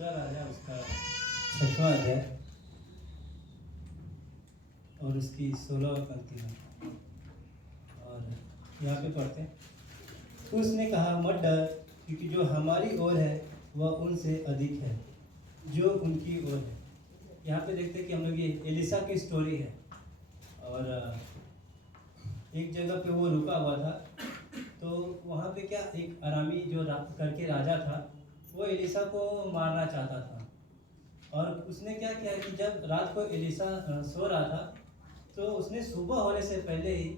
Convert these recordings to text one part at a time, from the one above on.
दूसरा राजा उसका 6वां अध्याय और उसकी 16 पंक्ति में। और यहाँ पे पढ़ते हैं, उसने कहा मत डर, क्योंकि जो हमारी ओर है वह उनसे अधिक है जो उनकी ओर है। यहाँ पे देखते हैं कि हम लोग ये एलिसा की स्टोरी है। और एक जगह पे वो रुका हुआ था, तो वहाँ पे क्या एक अरामी जो करके राजा था, वो एलिसा को मारना चाहता था। और उसने क्या किया कि जब रात को एलिसा सो रहा था, तो उसने सुबह होने से पहले ही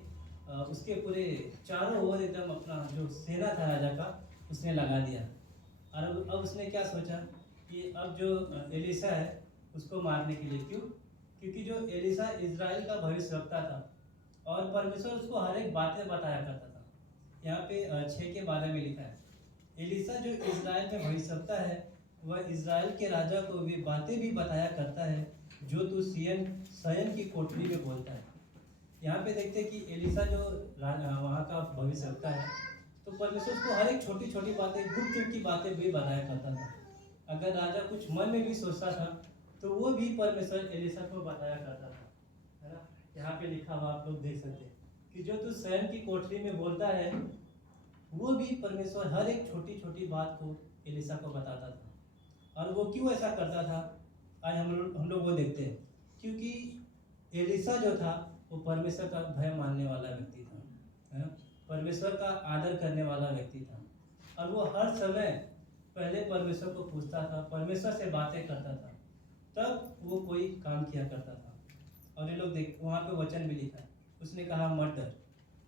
उसके पूरे चारों ओर एकदम अपना जो सेना था राजा का उसने लगा दिया। और अब उसने क्या सोचा कि अब जो एलिसा है उसको मारने के लिए, क्योंकि जो एलिसा इजराइल का भविष्यवक्ता था और परमेश्वर उसको हर एक बातें बताया करता था। यहाँ पे 6 के बारे में लिखा है, एलिसा जो इजराइल में भविष्यवक्ता है वह इजराइल के राजा को भी बातें भी बताया करता है जो तू शयन की कोठरी में बोलता है। यहाँ पे देखते हैं कि एलिसा जो वहाँ का भविष्यवक्ता है, तो परमेश्वर उसको हर एक छोटी छोटी बातें, गुप्त की बातें भी बताया करता था। अगर राजा कुछ मन में भी सोचता था तो वो भी परमेश्वर एलिसा को बताया करता था, है ना। यहाँ पे लिखा हुआ आप लोग देख सकते हैं कि जो तू शयन की कोठरी में बोलता है, वो भी परमेश्वर हर एक छोटी छोटी बात को एलिसा को बताता था। और वो क्यों ऐसा करता था, आज हम लोग वो देखते हैं। क्योंकि एलिसा जो था वो परमेश्वर का भय मानने वाला व्यक्ति था, है ना। परमेश्वर का आदर करने वाला व्यक्ति था। और वो हर समय पहले परमेश्वर को पूछता था, परमेश्वर से बातें करता था, तब वो कोई काम किया करता था। और ये लोग देख, वहाँ पे वचन भी लिखा है, उसने कहा मत डर,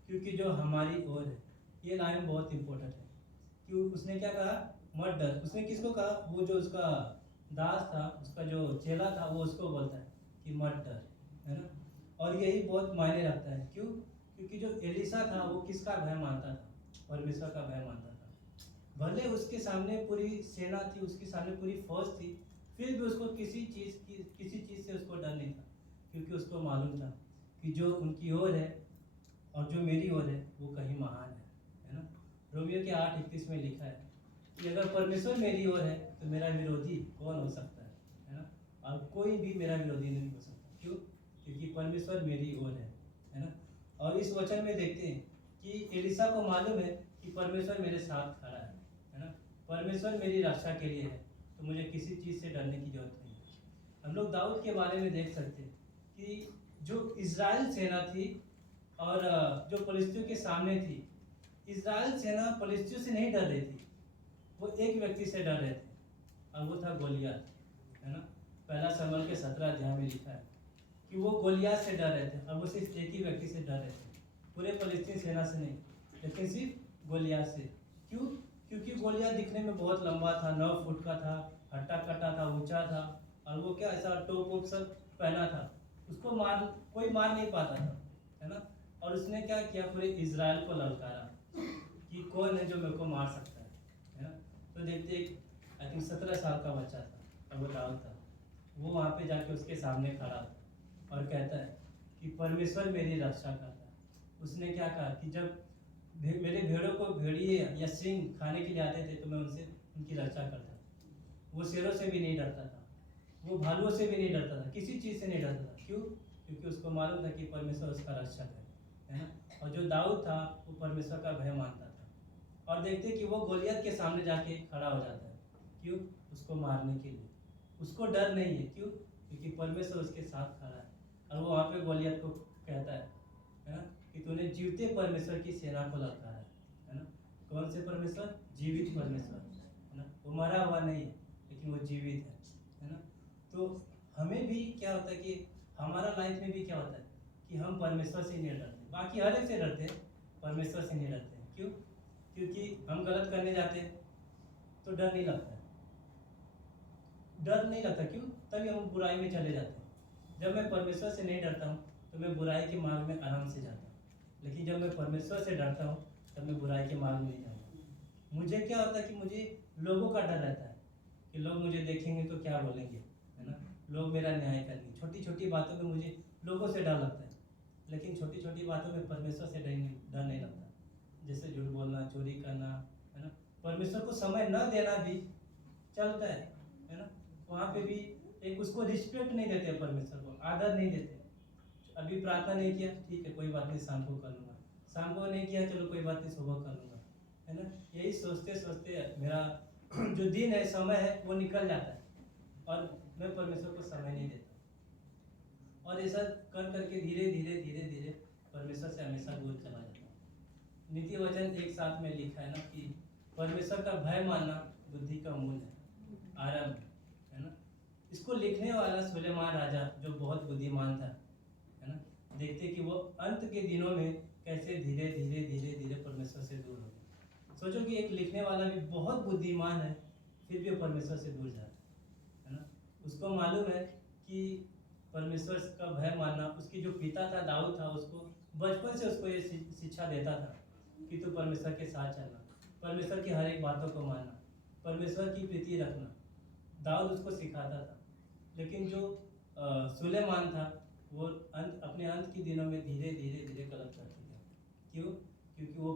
क्योंकि जो हमारी ओर है। ये लाइन बहुत इंपॉर्टेंट है। क्यों उसने क्या कहा, मत डर। उसने किसको कहा, वो जो उसका दास था, उसका जो चेला था, वो उसको बोलता है कि मत डर, है ना। और यही बहुत मायने रखता है। क्यों, क्योंकि जो एलिसा था वो किसका भय मानता था, परमेश्वर का भय मानता था। भले उसके सामने पूरी सेना थी, उसके सामने पूरी फौज थी, फिर भी उसको किसी चीज़ से उसको डर नहीं था, क्योंकि उसको मालूम था कि जो उनकी ओर है और जो मेरी ओर है वो कहीं महान है ना। रोमियो के 8:31 में लिखा है कि अगर परमेश्वर मेरी ओर है तो मेरा विरोधी कौन हो सकता है ना। और कोई भी मेरा विरोधी नहीं हो सकता। क्यों, क्योंकि परमेश्वर मेरी ओर है ना। और इस वचन में देखते हैं कि एलिसा को मालूम है कि परमेश्वर मेरे साथ खड़ा है ना। परमेश्वर मेरी रक्षा के लिए है, तो मुझे किसी चीज़ से डरने की जरूरत नहीं है। हम लोग दाऊद के बारे में देख सकते हैं कि जो इजराइल सेना थी और जो फलिस्तियों के सामने थी, इजराइल सेना फलिस्तियों से नहीं डर रही थी, वो एक व्यक्ति से डर रहे थे, और वो था गोलियत, है ना। पहला शमूएल के 17 अध्याय में लिखा है कि वो गोलियत से डर रहे थे, और वो सिर्फ एक ही व्यक्ति से डर रहे थे, पूरे फलिस्तीन सेना से नहीं, लेकिन सिर्फ गोलियत से। क्यों, क्योंकि गोलियत दिखने में बहुत लंबा था, 9 फुट का था, हट्टा कट्टा था, ऊंचा था, और वो क्या ऐसा टोप वोप सब पहना था, उसको कोई मार नहीं पाता था, है ना। और उसने क्या किया, पूरे इजराइल को ललकारा कि कौन है जो मेरे को मार सकता है ना। तो देखते आई थिंक 17 साल का बच्चा था, और वो दाऊद था। वो वहाँ पे जाके उसके सामने खड़ा था और कहता है कि परमेश्वर मेरी रक्षा करता है। उसने क्या कहा कि जब मेरे भेड़ों को भेड़िए या सिंह खाने के लिए आते थे तो मैं उनकी रक्षा करता था। वो शेरों से भी नहीं डरता था, वो भालुओं से भी नहीं डरता था, किसी चीज़ से नहीं डरता था। क्यों, क्योंकि उसको मालूम था कि परमेश्वर उसका रक्षक है ना। और जो दाऊद था वो परमेश्वर का भय मानता था। और देखते कि वो गोलियत के सामने जाके खड़ा हो जाता है। क्यों, उसको मारने के लिए। उसको डर नहीं है। क्यों, क्योंकि परमेश्वर उसके साथ खड़ा है। और वो वहाँ पे गोलियत को कहता है ना, कि तूने जीवते परमेश्वर की सेना को ललकारा है ना। कौन से परमेश्वर, जीवित परमेश्वर, है ना। वो मरा हुआ नहीं है, लेकिन वो जीवित है ना। तो हमें भी क्या होता है कि हमारा लाइफ में भी क्या होता है कि हम परमेश्वर से नहीं डरते, बाकी हर एक से डरते हैं, परमेश्वर से नहीं डरते हैं। क्यों, क्योंकि हम गलत करने जाते हैं तो डर नहीं लगता है, डर नहीं लगता। क्यों, तभी हम बुराई में चले जाते हैं। जब मैं परमेश्वर से नहीं डरता हूँ तो मैं बुराई के मार्ग में आराम से जाता हूँ, लेकिन जब मैं परमेश्वर से डरता हूँ तब मैं बुराई के मार्ग में नहीं जाता। मुझे क्या होता है कि मुझे लोगों का डर रहता है कि लोग मुझे देखेंगे तो क्या बोलेंगे, है ना। लोग मेरा न्याय करेंगे। छोटी छोटी बातों में मुझे लोगों से डर लगता है, लेकिन छोटी छोटी बातों में परमेश्वर से डर नहीं लगता। जैसे झूठ बोलना, चोरी करना, है ना। परमेश्वर को समय न देना भी चलता है, है ना, वहाँ पे भी एक उसको रिस्पेक्ट नहीं देते, परमेश्वर को आदर नहीं देते। अभी प्रार्थना नहीं किया, ठीक है कोई बात नहीं, शाम को कर लूँगा, शाम को नहीं किया, चलो कोई बात नहीं, सुबह कर लूँगा, है ना। यही सोचते सोचते मेरा जो दिन है, समय है, वो निकल जाता है और मैं परमेश्वर को समय नहीं देता। और ऐसा कर करके धीरे धीरे धीरे धीरे परमेश्वर से हमेशा दूर चला जाता हूँ। नीति वचन एक साथ में लिखा है ना कि परमेश्वर का भय मानना बुद्धि का मूल है, आरंभ है ना। इसको लिखने वाला सुलेमान राजा जो बहुत बुद्धिमान था, है ना, देखते कि वो अंत के दिनों में कैसे धीरे धीरे धीरे धीरे परमेश्वर से दूर हो गया। सोचो कि एक लिखने वाला भी बहुत बुद्धिमान है, फिर भी वो परमेश्वर से दूर जा रहा है ना। उसको मालूम है कि परमेश्वर का भय मानना, उसकी जो पिता था दाऊद था, उसको बचपन से उसको ये शिक्षा देता था कि तू परमेश्वर के साथ चलना, परमेश्वर की हर एक बातों को मानना, परमेश्वर की प्रीति रखना, दाऊद उसको सिखाता था। लेकिन जो सुलेमान था वो अपने अंत के दिनों में धीरे धीरे धीरे गलत करते गया। क्यों? क्योंकि वो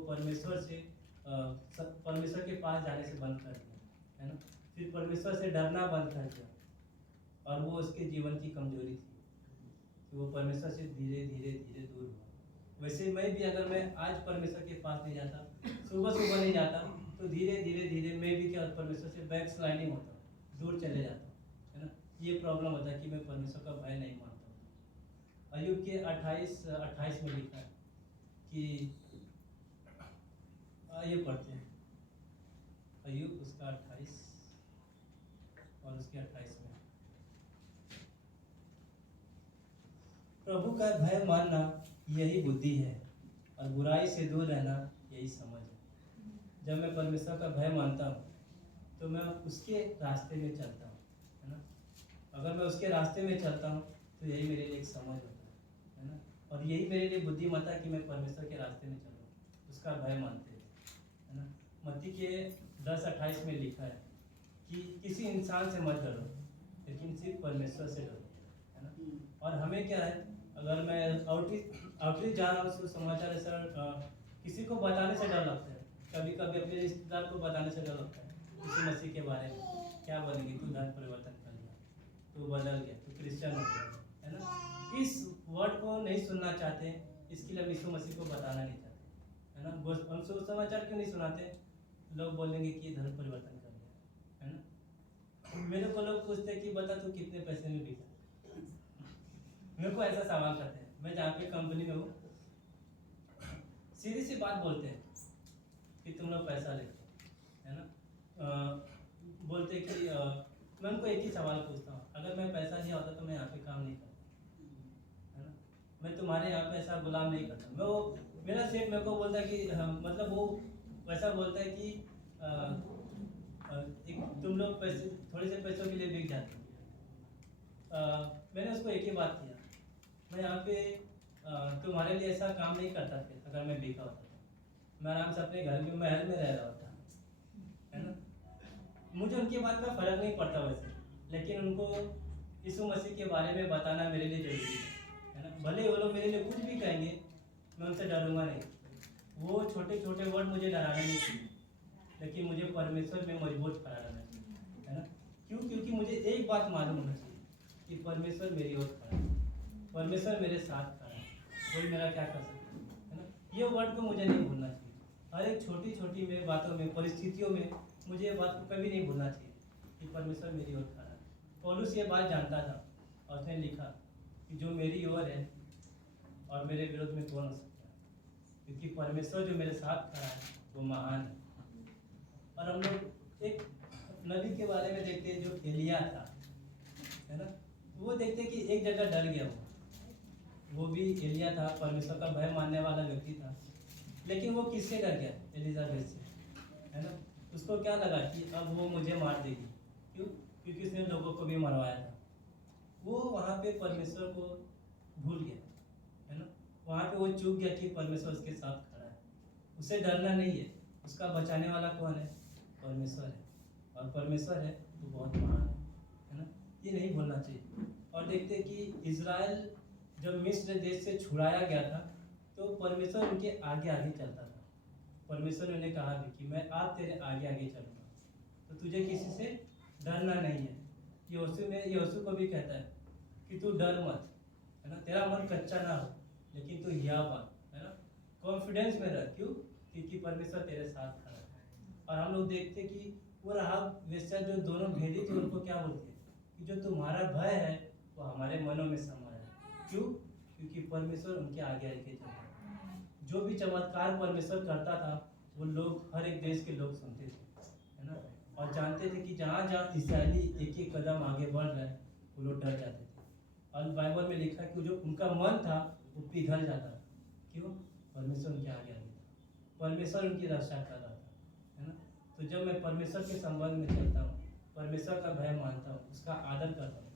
परमेश्वर के पास जाने से बंद कर दिया, है ना। फिर परमेश्वर से डरना बंद कर दिया, और वो उसके जीवन की कमजोरी थी कि वो परमेश्वर से धीरे धीरे धीरे दूर हुआ। वैसे मैं भी अगर मैं आज परमेश्वर के पास नहीं जाता, सुबह सुबह नहीं जाता, तो धीरे धीरे धीरे मैं भी क्या परमेश्वर से बैक स्लाइडिंग होता, दूर चले जाता, है ना। ये प्रॉब्लम होता है कि मैं परमेश्वर का भय नहीं मानता। अय्यूब के 28 में लिखा है कि ये पढ़ते हैं अय्यूब उसका 28 और उसके 28 में, प्रभु का भय मानना यही बुद्धि है और बुराई से दूर रहना यही समझ है। जब मैं परमेश्वर का भय मानता हूँ तो मैं उसके रास्ते में चलता हूँ, है ना। अगर मैं उसके रास्ते में चलता हूँ तो यही मेरे लिए एक समझ होता है ना। और यही मेरे लिए बुद्धिमत्ता है कि मैं परमेश्वर के रास्ते में चलूँ, उसका भय मानते हुए, है ना। मत्ती के 10:28 में लिखा है कि किसी इंसान से मत डरो, लेकिन सिर्फ परमेश्वर से डरो, है ना। और हमें क्या है, अगर मैं आउटरीच जा रहा हूँ, सुसमाचार ऐसा किसी को बताने से डर लगता है, कभी कभी अपने रिश्तेदार को बताने से डर लगता है किसी मसीह के बारे में, क्या बोलेंगे, तू धर्म परिवर्तन कर लिया, तू बदल गया, तू क्रिश्चियन हो गया, है ना। इस वर्ड को नहीं सुनना चाहते, इसके लिए हम यीशु मसीह को बताना नहीं चाहते, है ना। हम सुसमाचार क्यों नहीं सुनाते, लोग बोलेंगे कि धर्म परिवर्तन कर लिया, है ना। मेरे को लोग पूछते हैं कि बता तू कितने पैसे में बिका, मेरे को ऐसा सवाल करते हैं। मैं जहाँ पे कंपनी में हूँ, सीधी सी बात बोलते हैं कि तुम लोग पैसा लेते हो, है ना। बोलते कि मैं उनको एक ही सवाल पूछता हूँ, अगर मैं पैसा नहीं होता तो मैं यहाँ पे काम नहीं करता, है ना। मैं तुम्हारे यहाँ पे ऐसा गुलाम नहीं करता। मैं वो मेरा सेठ मेरे को बोलता है कि मतलब वो वैसा बोलता है कि तुम लोग पैसे थोड़े से पैसों के लिए बिक जाते हो। मैंने उसको एक ही बात किया, मैं यहाँ पे तुम्हारे लिए ऐसा काम नहीं करता फिर अगर मैं बिका होता तो मैं आराम से अपने घर में महल में रह रहा होता, है ना। मुझे उनकी बात का फर्क नहीं पड़ता वैसे, लेकिन उनको यीशु मसीह के बारे में बताना मेरे लिए जरूरी है ना। भले वो लोग मेरे लिए कुछ भी कहेंगे, मैं उनसे डरूंगा नहीं। वो छोटे छोटे वर्ड मुझे डराने नहीं चाहिए, लेकिन मुझे परमेश्वर में मजबूत करा देना चाहिए, है ना। क्यों? क्योंकि मुझे एक बात मालूम होना चाहिए कि परमेश्वर मेरी ओर खड़ा है, परमेश्वर मेरे साथ खड़ा है, कोई मेरा क्या कर सकता है ना। ये वर्ड को मुझे नहीं भूलना चाहिए। हर एक छोटी छोटी में बातों में, परिस्थितियों में मुझे ये बात को कभी नहीं भूलना चाहिए कि परमेश्वर मेरी ओर खड़ा है। पौलुस ये बात जानता था और उसने लिखा कि जो मेरी ओर है और मेरे विरोध में कौन हो सकता है, क्योंकि परमेश्वर जो मेरे साथ खड़ा है वो महान है। और हम लोग एक नबी के बारे में देखते हैं जो एलिया था, है ना। वो देखते कि एक जगह डर गया, वो भी एलिया था, परमेश्वर का भय मानने वाला व्यक्ति था, लेकिन वो किससे डर गया? एलिजाबेथ से, है ना। उसको क्या लगा कि अब वो मुझे मार देगी। क्यों? क्योंकि उसने लोगों को भी मरवाया था। वो वहाँ पे परमेश्वर को भूल गया, है ना। वहाँ पे वो चूक गया कि परमेश्वर उसके साथ खड़ा है, उसे डरना नहीं है, उसका बचाने वाला कौन है? परमेश्वर है, और परमेश्वर है तो बहुत महान है ना। ये नहीं भूलना चाहिए। और देखते कि इजराइल जब मिस्र देश से छुड़ाया गया था तो परमेश्वर उनके आगे आगे चलता था। परमेश्वर ने उन्हें कहा भी कि मैं आप तेरे आगे आगे चलूँगा, तो तुझे किसी से डरना नहीं है। यहोशू को भी कहता है कि तू डर मत, है ना, तेरा मन कच्चा ना हो, लेकिन तू हिया बन, है ना, कॉन्फिडेंस में रह। क्यों? क्योंकि परमेश्वर तेरे साथ खड़ा है। और हम लोग देखते कि वो राहाब वेश्या जो दोनों भेदी थे उनको क्या बोलते हैं कि जो तुम्हारा भय है वो हमारे मनों में समा है। क्यों? क्योंकि परमेश्वर उनके आगे आगे चलता है। जो भी चमत्कार परमेश्वर करता था वो लोग, हर एक देश के लोग सुनते थे, है ना, और जानते थे कि जहाँ जहाँ इसराइली एक एक कदम आगे बढ़ रहे हैं वो लोग डर जाते थे। और बाइबल में लिखा है कि जो उनका मन था वो पिघल जाता था। क्यों? परमेश्वर उनके आगे आगे था, परमेश्वर उनकी रक्षा कर रहा था, है ना। तो जब मैं परमेश्वर के संबंध में चलता हूँ, परमेश्वर का भय मानता हूँ, उसका आदर करता हूँ,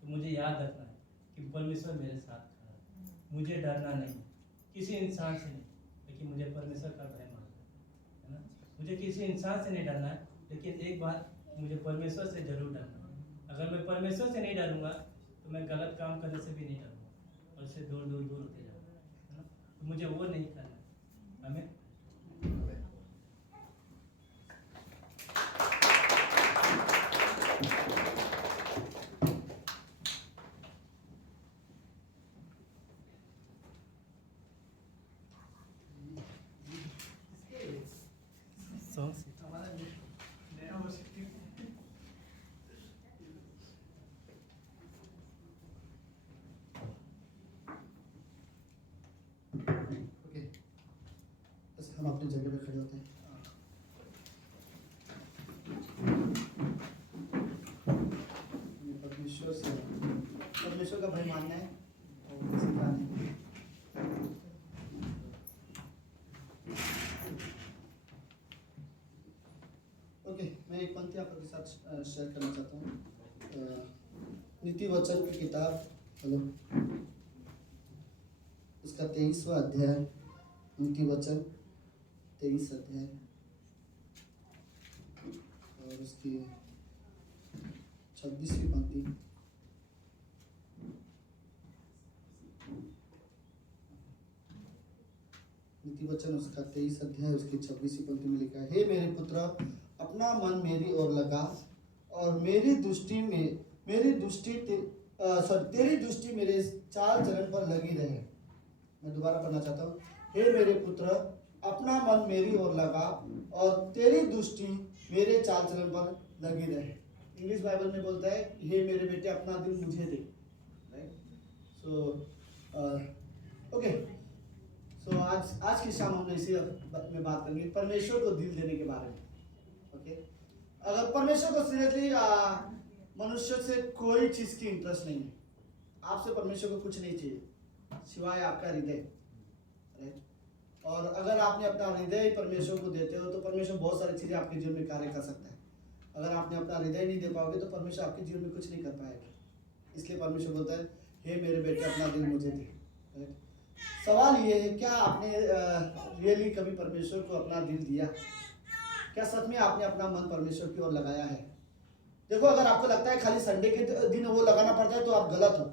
तो मुझे याद रखना है कि परमेश्वर मेरे साथ खड़ा है। मुझे डरना नहीं है किसी इंसान से नहीं, लेकिन मुझे परमेश्वर का भय मानना है ना। मुझे किसी इंसान से नहीं डरना है, लेकिन एक बात, मुझे परमेश्वर से जरूर डरना है। अगर मैं परमेश्वर से नहीं डरूंगा तो मैं गलत काम करने से भी नहीं डरूंगा और उससे दूर दूर दूर होते जाऊंगा, है ना। तो मुझे वो नहीं करना है। हमें ओके, बस हम अपनी जगह पे खड़े होते हैं। परमेश्वर का भय मानना है और किसी का नहीं। ओके, मैं एक पंक्ति आप लोगों के साथ शेयर करना चाहता हूँ। नीति वचन की किताब, हेलो, उसका 23वां अध्याय, नीति वचन 23 अध्याय और उसकी 26वीं पंक्ति। नीति वचन उसका 23 अध्याय उसकी 26वीं पंक्ति में लिखा है, हे मेरे पुत्र, अपना मन मेरी ओर लगा और तेरी दृष्टि मेरे चाल चलन पर लगी रहे। मैं दोबारा पढ़ना चाहता हूँ, हे मेरे पुत्र, अपना मन मेरी ओर लगा और तेरी दृष्टि मेरे चाल चलन पर लगी रहे। इंग्लिश बाइबल में बोलता है, हे मेरे बेटे, अपना दिल मुझे दे। राइट, सो ओके, सो आज की शाम हम इसी में बात करेंगे परमेश्वर को दिल देने के बारे में। ओके, अगर परमेश्वर को सीरियसली मनुष्य से कोई चीज की इंटरेस्ट नहीं है, आपसे परमेश्वर को कुछ नहीं चाहिए सिवाय आपका हृदय। और अगर आपने अपना हृदय परमेश्वर को देते हो तो परमेश्वर बहुत सारी चीजें आपके जीवन में कार्य कर सकता है। अगर आपने अपना हृदय नहीं दे पाओगे तो परमेश्वर आपके जीवन में कुछ नहीं कर पाएगा। इसलिए परमेश्वर बोलता है, हे मेरे बेटे, अपना दिल मुझे दे। सवाल ये है, क्या आपने रियली कभी परमेश्वर को अपना दिल दिया? क्या सच में आपने अपना मन परमेश्वर की ओर लगाया है? देखो, अगर आपको लगता है खाली संडे के दिन वो लगाना पड़ता है तो आप गलत हो।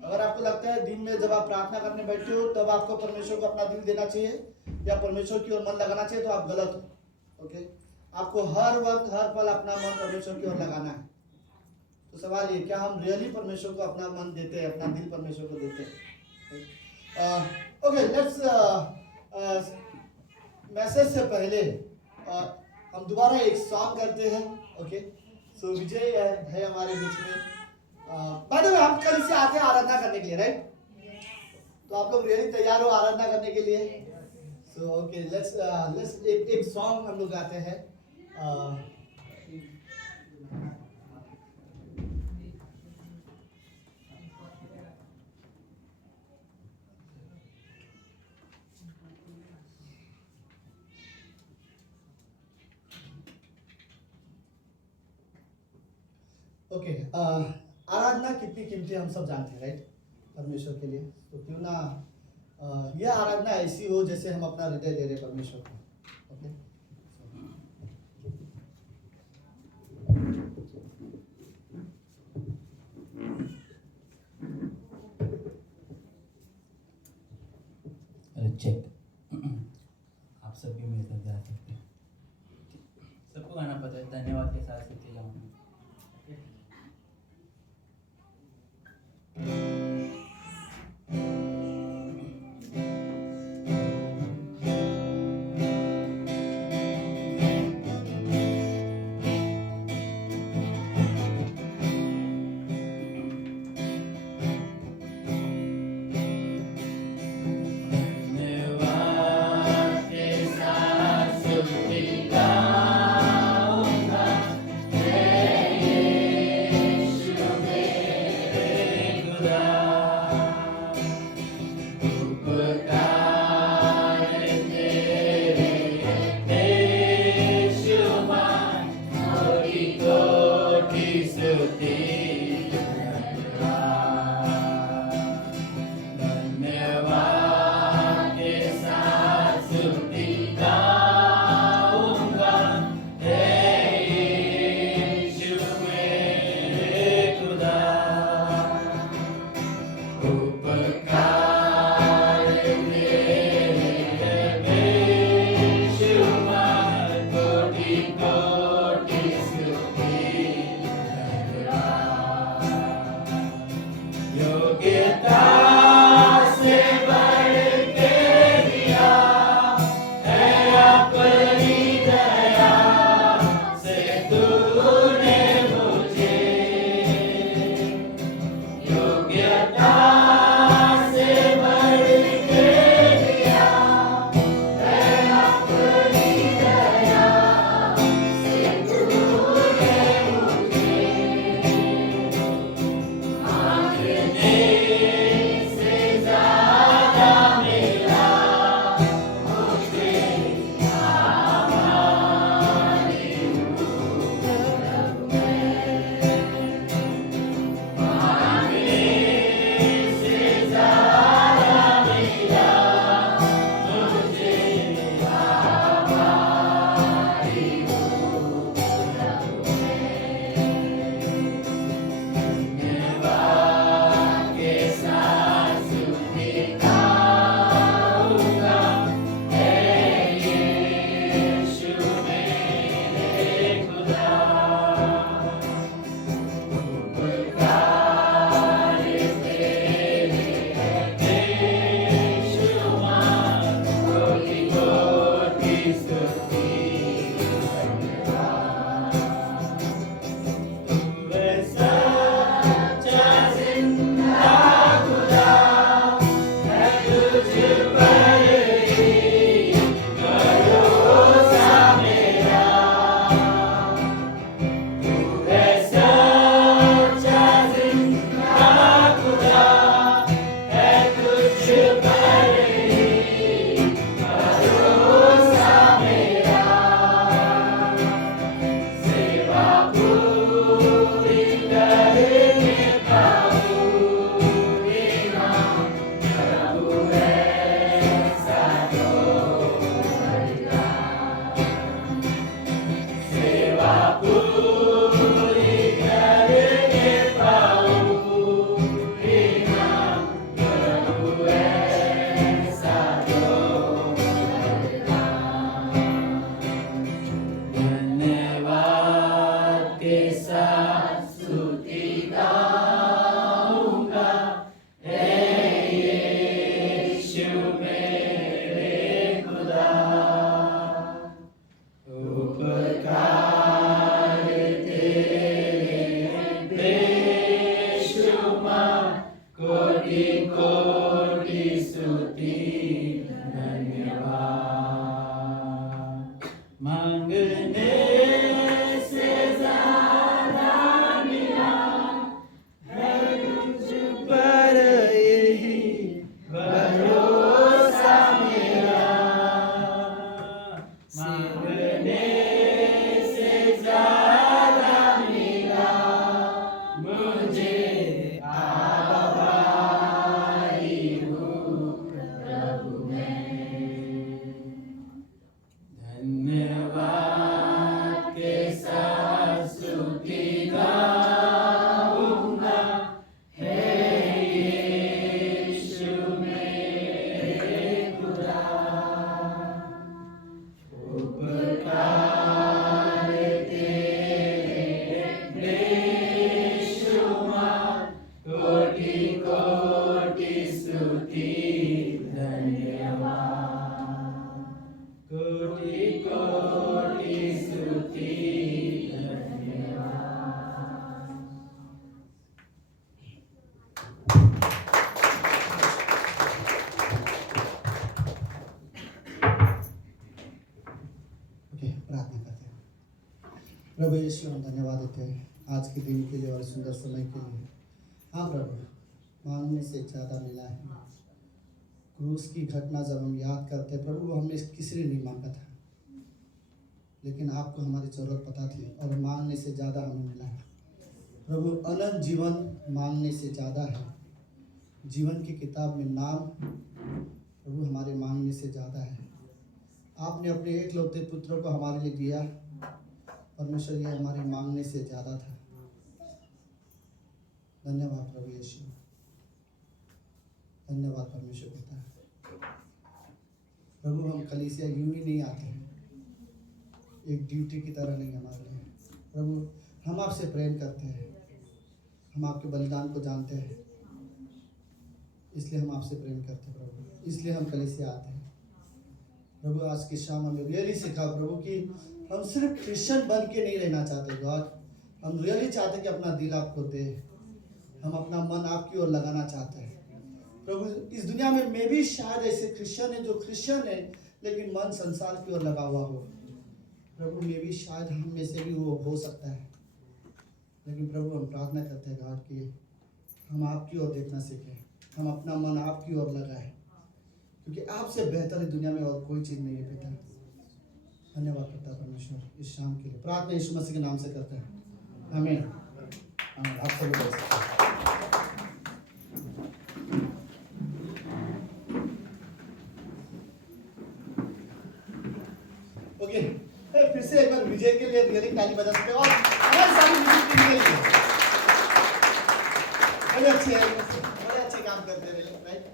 अगर आपको लगता है दिन में जब आप प्रार्थना करने बैठते हो तब आपको परमेश्वर को अपना दिल देना चाहिए या परमेश्वर की ओर मन लगाना चाहिए, तो आप गलत हो। ओके, आपको हर वक्त हर पल अपना मन परमेश्वर की ओर लगाना है। तो सवाल ये, क्या हम रियली परमेश्वर को अपना मन देते हैं, अपना दिल परमेश्वर को देते हैं? ओके, लेट्स मैसेज से पहले हम दोबारा एक सॉन्ग करते हैं। ओके, सो विजय है हमारे बीच में। बाय द वे, हम कल से आते हैं आराधना करने के लिए, राइट? तो आप लोग रियली तैयार हो आराधना करने के लिए? सो ओके, लेट्स एक सॉन्ग हम लोग गाते हैं। ओके, आराधना कितनी कीमती हम सब जानते हैं, राइट? परमेश्वर के लिए। तो क्यों ना यह आराधना ऐसी हो जैसे हम अपना हृदय दे रहे परमेश्वर को। Okay, check. आप सब भी मेरे साथ जा सकते हैं। सबको गाना पता है, धन्यवाद के साथ सीखते जाऊँगा। पर यही भरोसा मेरा, मांगने से ज्यादा मिला मुझे, आभारी हूँ प्रभु मैं। धन्यवाद के साथ स्तुति गाऊंगा, हे यीशु मेरे खुदा। उपकार तेरे बेशुमार, कोटि कोटि स्तुति धन्यवाद, कोटि कोटि स्तुति धन्यवाद। ओके, प्रार्थना करते हैं। प्रभु यीशु, हम धन्यवाद देते हैं आज के दिन के लिए और सुंदर समय के लिए। हाँ प्रभु, मांगने से ज़्यादा मिला है। क्रूस की घटना जब हम याद करते हैं प्रभु, हमने किसी ने नहीं मांगा था, लेकिन आपको हमारी ज़रूरत पता थी और मांगने से ज़्यादा हमें मिला है। प्रभु, अनंत जीवन मांगने से ज़्यादा है। जीवन की किताब में नाम प्रभु हमारे मांगने से ज़्यादा है। आपने अपने एकलौते पुत्र को हमारे लिए दिया। परमेश्वर, ये हमारे मांगने से ज़्यादा था। धन्यवाद प्रभु यीशु, धन्यवाद परमेश्वर पिता। प्रभु, हम कलीसिया यूं ही नहीं आते हैं, एक ड्यूटी की तरह नहीं हमारे लिए। प्रभु, हम आपसे प्रेम करते हैं, हम आपके बलिदान को जानते हैं, इसलिए हम आपसे प्रेम करते हैं प्रभु, इसलिए हम कलीसिया आते हैं। प्रभु, आज की शाम हमें रियली सिखा प्रभु कि हम सिर्फ क्रिश्चियन बन के नहीं रहना चाहते गॉड, हम रियली चाहते कि अपना दिल आपको दे, हम अपना मन आपकी ओर लगाना चाहते हैं। प्रभु, इस दुनिया में मैं भी शायद ऐसे क्रिश्चियन है जो क्रिश्चियन है लेकिन मन संसार की ओर लगा हुआ हो। प्रभु, मैं भी शायद हम में से भी वो हो सकता है, लेकिन प्रभु हम प्रार्थना करते हैं गॉड कि हम आपकी ओर देखना सीखें, हम अपना मन आपकी ओर लगाएं, क्योंकि आपसे बेहतर इस दुनिया में और कोई चीज़ नहीं है पिता। धन्यवाद पिता परमेश्वर इस शाम के लिए। प्रार्थना यीशु मसीह के नाम से करते हैं, आमीन। आमीन। आप सभी बोल सकते हैं। ओके, फिर से एक बार विजय के लिए रियली ताली बजा सकते हैं और हमारी सारी म्यूजिक टीम के लिए बड़े अच्छे काम करते हैं, राइट,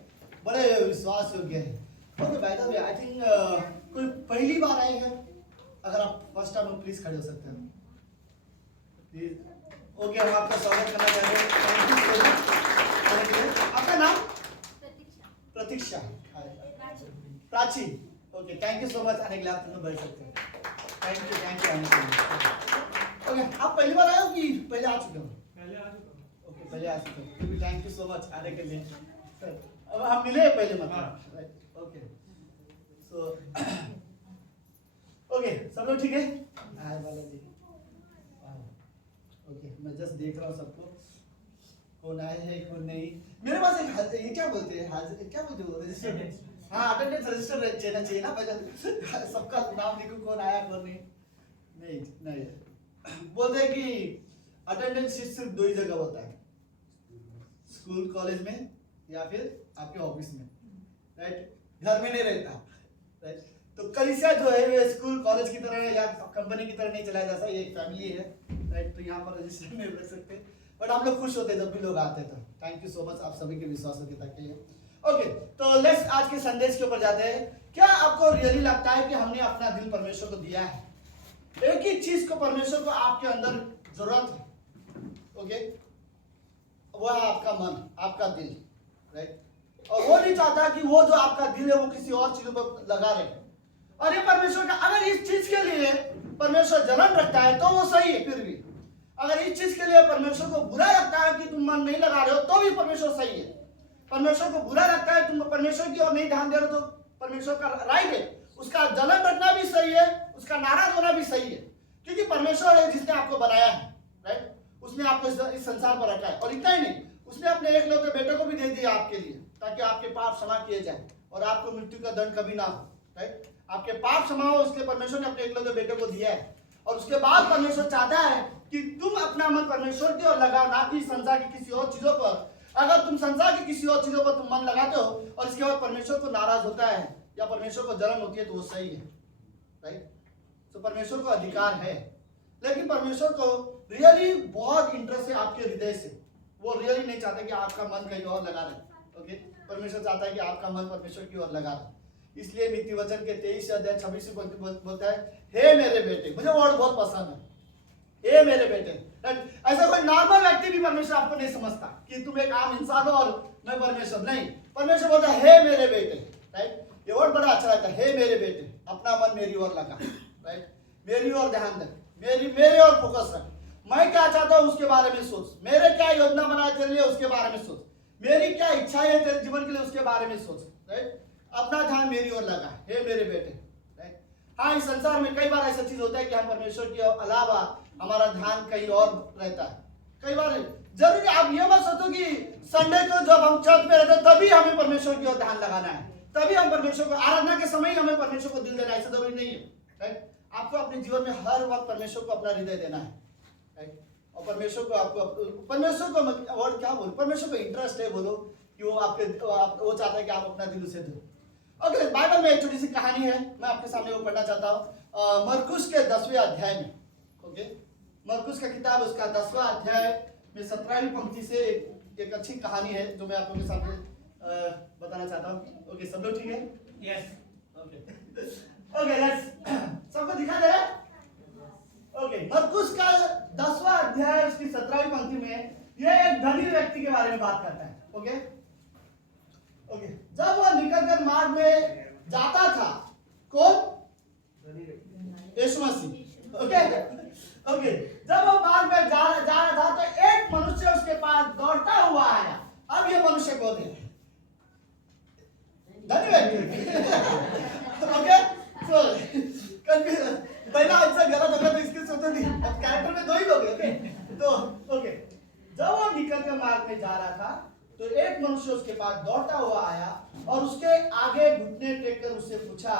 बड़े विश्वास योग्य है। Okay, by the way I think कोई पहली बार आए हैं, अगर आप फर्स्ट टाइम हो प्लीज खड़े हो सकते हैं प्लीज। ओके, हम आपका स्वागत करना चाहते हैं। आपका नाम? Pratiksha, Prachi. Okay, thank you so much आने के लिए। आप दोनों बैठ सकते हैं। थैंक यू आने के लिए। ओके, आप पहली बार आए हो कि पहले आ चुके हो? पहले आ चुका हूँ। ओके, पहले आ चुके हो। थैंक यू सो मच आने के लिए। अब हम मिले पहले मतलब, ओके सो ओके, सब लोग ठीक है? हाय बालाजी। ओके, मैं जस्ट देख रहा हूँ सबको, कौन आए हैं कौन नहीं। मेरे पास एक ये क्या बोलते हैं, क्या बोलते हो, रजिस्टर? हाँ, अटेंडेंस रजिस्टर रहना चाहिए ना, पहले सबका नाम लिखो कौन आया कौन नहीं। नहीं बोलते हैं कि अटेंडेंस शीट सिर्फ दो ही जगह होता है, स्कूल कॉलेज में या फिर आपके ऑफिस में, राइट, घर में नहीं रहता, राइट। तो कलीसिया जो है ये स्कूल कॉलेज की तरह या कंपनी की तरह नहीं चलाया जाता, ये एक फैमिली है, राइट। तो यहाँ पर रजिस्टर में रख सकते हैं, बट हम लोग खुश होते हैं जब भी लोग आते हैं। तो थैंक यू सो मच आप सभी के विश्वासयोग्यता के लिए। ओके, तो लेट्स आज के संदेश के ऊपर जाते हैं। क्या आपको रियली लगता है कि हमने अपना दिल परमेश्वर को दिया है? एक ही चीज को परमेश्वर को आपके अंदर जरूरत है, ओके, वो है आपका मन, आपका दिल, राइट। और वो नहीं चाहता कि वो जो आपका दिल है वो किसी और चीजों पर लगा रहे। और ये परमेश्वर का, अगर इस चीज के लिए परमेश्वर जलन रखता है तो वो सही है, फिर भी अगर इस चीज के लिए परमेश्वर को बुरा लगता है कि तुम मन नहीं लगा रहे हो तो भी परमेश्वर सही है। परमेश्वर को बुरा लगता है तुम परमेश्वर की ओर नहीं ध्यान दे रहे हो तो परमेश्वर का राइट है, उसका जलन रखना भी सही है, उसका नाराज होना भी सही है। परमेश्वर है जिसने आपको बनाया है, राइट? उसने आपको इस संसार पर रखा है, और इतना ही नहीं, उसने अपने एकलौते बेटे को भी दे दिया आपके लिए, ताकि आपके पाप क्षमा किए जाए और आपको मृत्यु का दंड कभी ना हो, राइट? आपके पाप क्षमा हो, इसलिए परमेश्वर ने अपने एकलौते बेटे को दिया है। और उसके बाद परमेश्वर चाहता है कि तुम अपना मन परमेश्वर की ओर लगाओ, ना कि संसार की किसी और चीजों पर। अगर तुम संसार की किसी और चीजों पर तुम मन लगाते हो और इसके बाद परमेश्वर को नाराज होता है या परमेश्वर को जलन होती है, तो वो सही है, राइट? तो परमेश्वर को अधिकार है, लेकिन परमेश्वर को रियली बहुत इंटरेस्ट है आपके हृदय से। वो रियली नहीं चाहते कि आपका मन कहीं और लगा रहे, ओके? परमेश्वर चाहता है कि आपका मन परमेश्वर की ओर लगा रहे। इसलिए नीति वचन के 23 अध्याय 26 बोलता है, हे मेरे बेटे। मुझे वर्ड बहुत पसंद है, हे मेरे बेटे। ऐसा कोई नॉर्मल व्यक्ति भी परमेश्वर आपको नहीं समझता कि तुम एक आम इंसान हो और मैं परमेश्वर, नहीं। परमेश्वर बोलता है, हे मेरे बेटे, राइट? ये वर्ड बड़ा अच्छा लगता है, हे मेरे बेटे, अपना मन मेरी ओर लगा, राइट? मेरी ओर ध्यान दे, मेरे ओर फोकस रख। मैं क्या चाहता हूँ उसके बारे में सोच, मेरे क्या योजना बनाए तेरे लिए उसके बारे में सोच, मेरी क्या इच्छाएं है तेरे जीवन के लिए उसके बारे में सोच, राइट? अपना ध्यान मेरी ओर लगा, हे मेरे बेटे, राइट? हाँ, इस संसार में कई बार ऐसा चीज होता है कि हम परमेश्वर के अलावा हमारा ध्यान कहीं और रहता है। कई बार जरूरी आप ये मत सोचो कि संडे को जब हम चर्च में रहते हैं तभी हमें परमेश्वर की ओर ध्यान लगाना है, तभी हम परमेश्वर को आराधना के समय ही हमें परमेश्वर को दिल देना है, ऐसा जरूरी नहीं है, राइट? आपको अपने जीवन में हर वक्त परमेश्वर को अपना हृदय देना है, राइट? और परमेश्वर को आपको परमेश्वर को और क्या बोलो, परमेश्वर को इंटरेस्ट है, बोलो कि वो आपके वो चाहता है कि आप अपना दिल उसे दो। ओके, बाइबल में एक छोटी सी कहानी है, मैं आपके सामने वो पढ़ना चाहता हूँ। मरकुस के 10वें अध्याय में, ओके? मरकुस का किताब उसका 10वां अध्याय में 17वीं पंक्ति से एक अच्छी कहानी है जो मैं आप लोगों के सामने बताना चाहता हूँ। ओके, सब लोग ठीक है? यस। ओके, लेट्स, सबको दिखा दे रहा है? ओके, मरकुस का 10वां अध्याय उसकी 17वीं पंक्ति में ये एक धनी व्यक्ति के बारे में बात करता है, ओके? ओके, जब वो निकलकर मार्ग में जाता था, कौन? यीशु मसीह, ओके? ओके, जब वो मार्ग में जा रहा था तो एक मनुष्य उसके पास दौड़ता हुआ आया। अब ये मनुष्य कौन है? धनी व्यक्ति। ओके, पहला आंसर गलत होगा तो इसकी सोचो नहीं, अब कैरेक्टर में 2 ही लोग हैं, ओके? तो ओके, जब वो निकलकर मार्ग में जा रहा था तो एक मनुष्य उसके पास दौड़ता हुआ आया और उसके आगे घुटने टेककर उससे पूछा,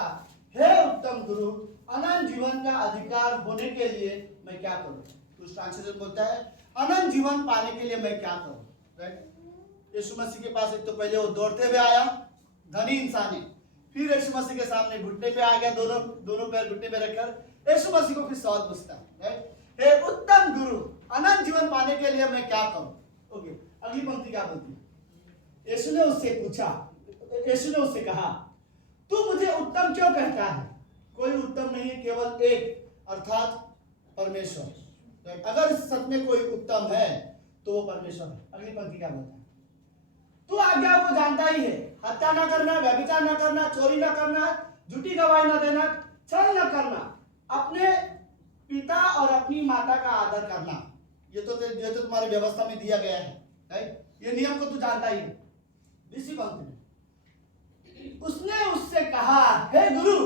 हे उत्तम गुरु, अनंत जीवन का अधिकार होने के लिए मैं क्या करूं? कुछ ट्रांसलेशन बोलता है, अनंत जीवन पाने के लिए मैं क्या करूं, राइट? यीशु मसीह के पास एक तो पहले वो दौड़ते हुए आया, धनी इंसान है, फिर यीशु मसीह के सामने घुटने पे आ गया, दोनों पैर घुटने पे रखकर यीशु मसीह को फिर सवाल पूछता है, राइट? हे उत्तम गुरु, अनंत जीवन पाने के लिए मैं क्या करूं? ओके, अगली पंक्ति क्या बोलती है? यीशु ने उससे कहा, तू मुझे उत्तम क्यों कहता है? कोई उत्तम नहीं है, केवल एक, अर्थात परमेश्वर। अगर सच में कोई उत्तम है तो वो परमेश्वर है। अगली पंक्ति क्या बोलता है? तू आज्ञा को जानता ही है, हत्या न करना, व्यभिचार न करना, चोरी न करना, झूठी गवाही न देना, छल न करना, अपने पिता और अपनी माता का आदर करना। ये तो तुम्हारी व्यवस्था में दिया गया है, राइट? ये नियम को तू जानता ही है। इसी पंक्ति में उसने उससे कहा, हे गुरु,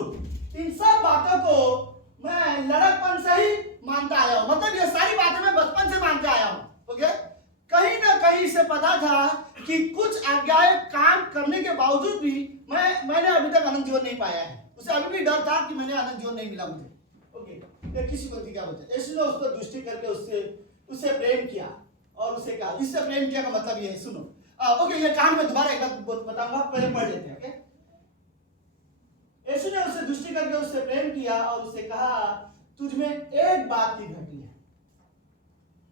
इन सब बातों को मैं लड़कपन से ही मानता आया हूं। मतलब ये सारी बातें मैं बचपन से मानते आया हूं, ओके? कहीं ना कहीं से पता था कि कुछ आज्ञाएं काम करने के बावजूद भी मैंने अभी तक अनंत जीवन नहीं पाया है। उसे अभी भी डर था कि मैंने अनंत जीवन नहीं मिला मुझे, ओके? ये किसी पंक्ति क्या बोलते हैं? यीशु ने उसको दृष्टि करके उससे प्रेम किया और उसे कहा, इससे प्रेम किया का मतलब ये है, सुनो, ओके, ये कहानी में दोबारा एक बार बताऊंगा, पहले पढ़ लेते हैं, ओके? यीशु ने उससे दृष्टि करके उससे प्रेम किया और उससे कहा, तुझ में एक बात की घटी है।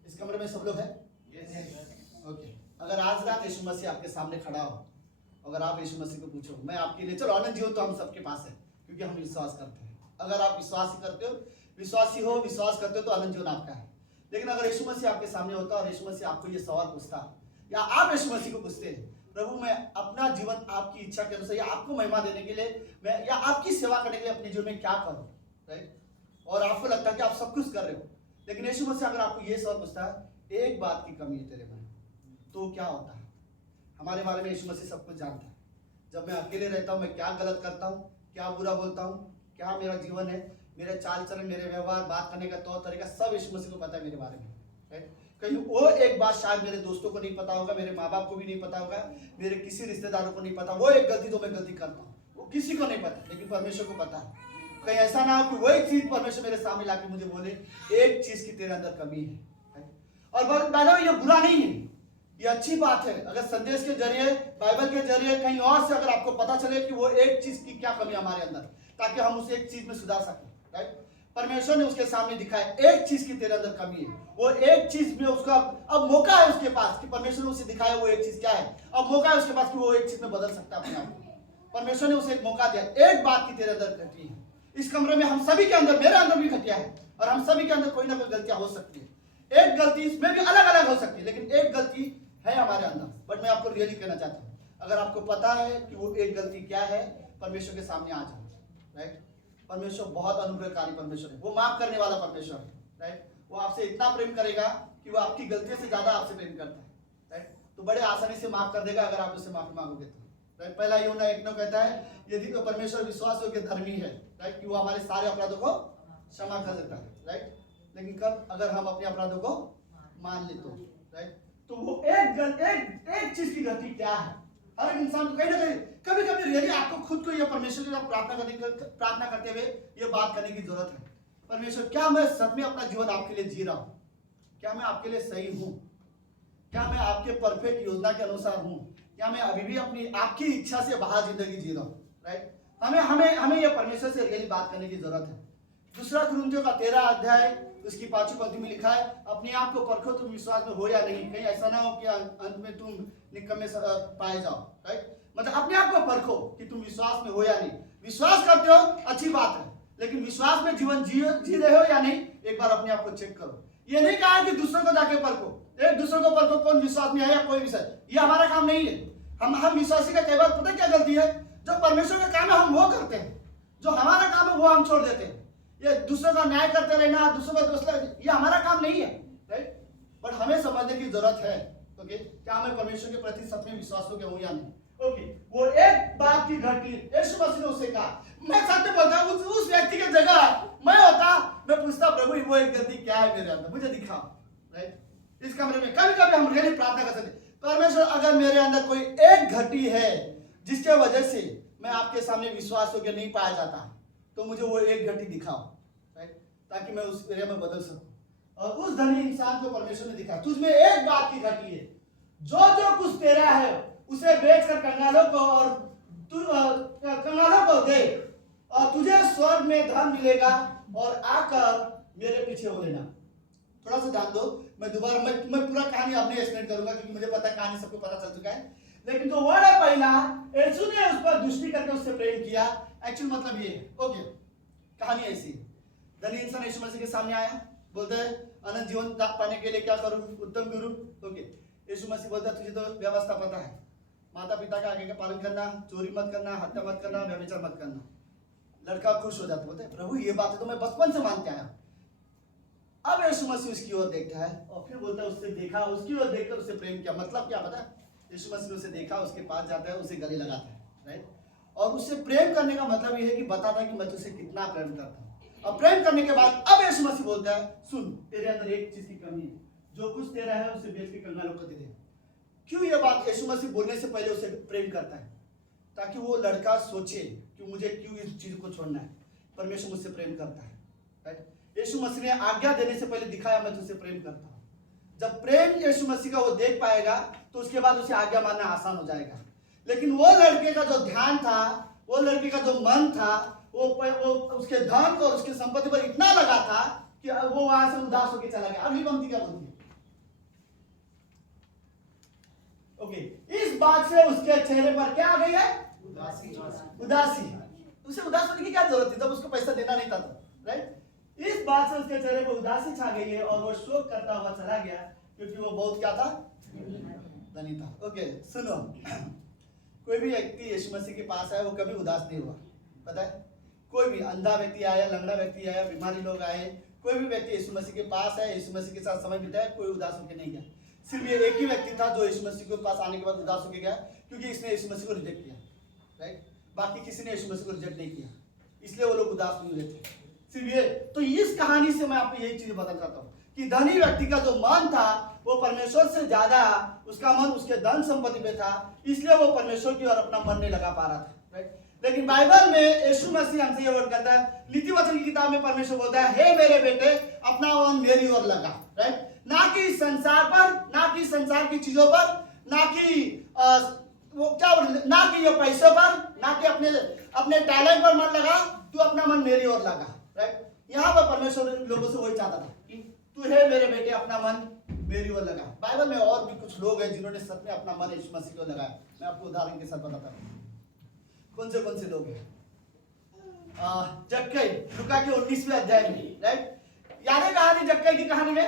इस कमरे में सब लोग हैं? ओके, अगर आज रात यीशु मसीह आपके सामने खड़ा हो, अगर आप यीशु मसीह को पूछो, मैं आपके लिए, चलो अनंत जीवन तो हम सबके पास है क्योंकि हम विश्वास करते हैं। अगर आप विश्वास करते हो, विश्वास करते हो तो अनंत जीवन आपका है। लेकिन अगर यीशु मसीह आपके सामने होता और यीशु मसीह आपको ये सवाल पूछता, या आप यीशु मसीह को पूछते हैं, प्रभु मैं अपना जीवन आपकी इच्छा के अनुसार या आपको महिमा देने के लिए मैं या आपकी सेवा करने के लिए अपने जीवन में क्या करूं, राइट? और आपको लगता है कि आप सब कुछ कर रहे हो, लेकिन यीशु मसीह अगर आपको ये सवाल पूछता है, एक बात की कमी है तेरे में, तो क्या होता है? हमारे बारे में यीशु मसीह सब कुछ जानता है। जब मैं अकेले रहता हूँ, मैं क्या गलत करता हूँ, क्या बुरा बोलता हूँ, क्या मेरा जीवन है, मेरे चाल चलन, मेरे व्यवहार, बात करने का तौर तरीका सब यीशु मसीह को पता है मेरे बारे में, राइट। कहीं वो एक बात शायद मेरे दोस्तों को नहीं पता होगा, मेरे माँ बाप को भी नहीं पता होगा, मेरे किसी रिश्तेदारों को नहीं पता, वो एक गलती जो मैं गलती करता हूँ वो किसी को नहीं पता, लेकिन परमेश्वर को पता है। कहीं ऐसा ना हो कि वही चीज परमेश्वर मेरे सामने लाके मुझे बोले एक चीज की तेरे अंदर कमी है। और दादा ये बुरा नहीं है, ये अच्छी बात है। अगर संदेश के जरिए, बाइबल के जरिए कहीं और से अगर आपको पता चले कि वो एक चीज की क्या कमी हमारे अंदर, ताकि हम उसे एक चीज में सुधार सकें, राइट। परमेश्वर ने उसके सामने दिखाया एक चीज की तेरे अंदर कमी है, वो एक चीज में उसका अब मौका है उसके पास कि परमेश्वर ने उसे दिखाया वो एक चीज क्या है, अब मौका है उसके पास कि वो एक चीज में बदल सकता है अपने आप को। परमेश्वर ने उसे एक मौका दिया, एक बात की तेरे अंदर घटी है। इस कमरे में हम सभी के अंदर, मेरे अंदर भी घटिया है, और हम सभी के अंदर कोई ना कोई गलतियां हो सकती है। एक गलती इसमें भी अलग अलग हो सकती है, लेकिन एक गलती है हमारे अंदर। बट मैं आपको रियली कहना चाहता हूँ, अगर आपको पता है कि वो एक गलती क्या है, परमेश्वर के सामने आ जाओ, राइट। परमेश्वर बहुत अनुग्रहकारी परमेश्वर है, वो माफ करने वाला परमेश्वर है, राइट। वो आपसे इतना प्रेम करेगा कि वो आपकी गलतियों से ज्यादा आपसे प्रेम करता है, राइट। तो बड़े आसानी से माफ कर देगा अगर आप उससे माफी मांगोगे तो, राइट। पहला यूहन्ना 1:9 कहता है यदि तो परमेश्वर विश्वास योग्य धर्मी है, राइट, कि वो हमारे सारे अपराधों को क्षमा कर देता है, राइट। लेकिन कब? अगर हम अपने अपराधों को मान ले तो, राइट। तो वो एक चीज की गलती क्या है? हर एक इंसान को कहीं ना कहीं कभी कभी रियली आपको खुद को ये परमेश्वर की प्रार्थना करते हुए ये बात करने की जरूरत है, परमेश्वर क्या मैं सच में अपना जीवन आपके लिए जी रहा हूँ? क्या मैं आपके लिए सही हूँ? क्या मैं आपके परफेक्ट योजना के अनुसार हूँ? क्या मैं अभी भी अपनी आपकी इच्छा से बाहर जिंदगी जी रहा हूँ, राइट। हमें ये परमेश्वर से रियली बात करने की जरूरत है। दूसरा कुरिन्थियों का 13 अध्याय उसकी 5वीं पंक्ति में लिखा है, अपने आप को परखो तुम विश्वास में हो या नहीं, कहीं ऐसा ना हो कि अंत में तुम निकम्मे पाए जाओ, राइट। मतलब अपने आप को परखो कि तुम विश्वास में हो या नहीं। विश्वास करते हो अच्छी बात है, लेकिन विश्वास में जीवन जी रहे हो या नहीं, एक बार अपने आप को चेक करो। ये नहीं कहा कि दूसरों को जाके परखो, एक दूसरे को परखो कौन विश्वास में है या कोई विषय, ये हमारा काम नहीं है। हम विश्वासी का कई बार पता क्या गलती है, जो परमेश्वर का काम है हम वो करते हैं, जो हमारा काम है वो हम छोड़ देते हैं। ये दूसरों का न्याय करते रहना, दूसरों का दोष लगना, ये हमारा काम नहीं है, राइट। बट हमें समझने की जरूरत है, ओके, क्या मैं परमेश्वर के प्रति सच में विश्वास हो हूं या नहीं। ओके, वो एक बात की घटी यीशु मसीह ने उसे कहा, मैं सच में बोलता हूं उस व्यक्ति की जगह मैं होता, मैं पूछता प्रभु वो एक गलती क्या है मेरे अंदर, मुझे दिखाओ, राइट। इस कमरे में कभी कभी हम रियली प्रार्थना कर सकते, परमेश्वर अगर मेरे अंदर कोई एक घटी है जिसके वजह से मैं आपके सामने विश्वास योग्य नहीं पाया जाता, तो मुझे वो एक घटी दिखाओ, राइट, ताकि मैं उस एरिया में बदल सकूं। और उस धनी इंसान को परमेश्वर ने दिखाया, तुझमें एक बात की घटी है, जो कुछ तेरा है उसे बेचकर कंगालों को और कंगालों को दे और तुझे स्वर्ग में धन मिलेगा और आकर मेरे पीछे हो लेना। थोड़ा सा ध्यान दो, मैं दोबारा मैं पूरा कहानी अब नहीं एक्सप्लेन करूंगा क्योंकि मुझे पता कहानी सबको पता चल चुका है, लेकिन जो वर्ड है पहला, यीशु ने उस पर दृष्टि करके उससे प्रेम किया, एक्चुअल मतलब ये है। ओके, कहानी ऐसी, धनी इंसान यीशु मसीह के सामने आया, बोलते हैं अनंत जीवन पाने के लिए क्या करूं उत्तम गुरु। ओके, यीशु मसीह बोलता तुझे तो व्यवस्था पता है, माता पिता का आगे का पालन करना, चोरी मत करना, हत्या मत करना, व्यभिचार मत करना। लड़का खुश हो जाता, बोलते प्रभु ये बात तो मैं बचपन से मानते आया। अब यीशु मसीह उसकी ओर देखता है और फिर बोलता है उससे देखा, उसकी ओर देखकर उससे प्रेम किया। मतलब क्या पता है, यीशु मसीह ने उसे देखा, उसके पास जाता है, उसे गले लगाता है, राइट। और उससे प्रेम करने का मतलब ये है कि बताता है कि मैं तुझसे कितना प्रेम करता हूँ। और प्रेम करने के बाद अब यीशु मसीह बोलता है सुन, तेरे अंदर एक चीज की कमी है, जो कुछ तेरा है उसे बेच के कंगालों को दे दे। क्यों ये बात यीशु मसीह बोलने से पहले उसे प्रेम करता है? ताकि वो लड़का सोचे कि मुझे क्यों इस चीज को छोड़ना है, परमेश्वर मुझसे प्रेम करता है, राइट। यीशु मसीह ने आज्ञा देने से पहले दिखाया मैं तुझसे प्रेम करता हूँ। जब प्रेम यीशु मसीह का वो देख पाएगा तो उसके बाद उसे आज्ञा मानना आसान हो जाएगा। लेकिन वो लड़के का जो ध्यान था, वो लड़के का जो मन था, वो उसके धन और उसकी संपत्ति पर इतना लगा था कि वो वहां से उदास होकर चला गया। अगली पंक्ति क्या बोलती है? ओके, इस बात से उसके चेहरे पर क्या आ गई है? उदासी। उसे उदास होने की क्या जरूरत थी जब उसको पैसा देना नहीं था तो, राइट। इस बात से उसके चेहरे पर उदासी छा गई है और वो शोक करता हुआ चला गया क्योंकि वो बहुत क्या था? धनी था। ओके, सुनो, कोई भी व्यक्ति यीशु मसीह के पास आया वो कभी उदास नहीं हुआ, पता है। कोई भी अंधा व्यक्ति आया, लंगड़ा व्यक्ति आया, बीमारी लोग आए, कोई भी व्यक्ति यीशु मसीह के पास आया, यीशु मसीह के साथ समय बिताया, कोई उदास होकर नहीं गया। सिर्फ ये एक ही व्यक्ति था जो यीशु मसीह के पास आने के बाद उदास होकर गया क्योंकि इसने यीशु मसीह को रिजेक्ट किया, राइट। बाकी किसी ने यीशु मसीह को रिजेक्ट नहीं किया, इसलिए वो लोग उदास नहीं हुए थे। सिर्फ ये। तो इस कहानी से मैं आपको यही चीज बताना चाहता हूँ कि धनी व्यक्ति का जो मन था वो परमेश्वर से ज्यादा उसका मन उसके धन संपत्ति पे था, इसलिए वो परमेश्वर की ओर अपना मन नहीं लगा पा रहा था, राइट। लेकिन बाइबल में यीशु मसीह हमसे ये वर्ड करता है, नीति वचन की किताब में परमेश्वर बोलता है, हे मेरे बेटे अपना मन मेरी ओर लगा, राइट। ना कि संसार पर, ना कि संसार की चीजों पर, ना कि वो क्या, ना कि ये पैसों पर, ना कि अपने टैलेंट पर मन लगा, तू अपना मन मेरी ओर लगा, राइट। यहाँ पर परमेश्वर लोगों से वही चाहता था कि तू है मेरे बेटे अपना मन मेरी ओर लगा। बाइबल में और भी कुछ लोग हैं जिन्होंने सच में अपना मन यीशु मसीह को लगाया। मैं आपको उदाहरण के साथ बताता हूँ कौन से लोग हैं। जक्कई, लूका के 19वें अध्याय में, राइट। याद है कहानी जक्कई की कहानी में?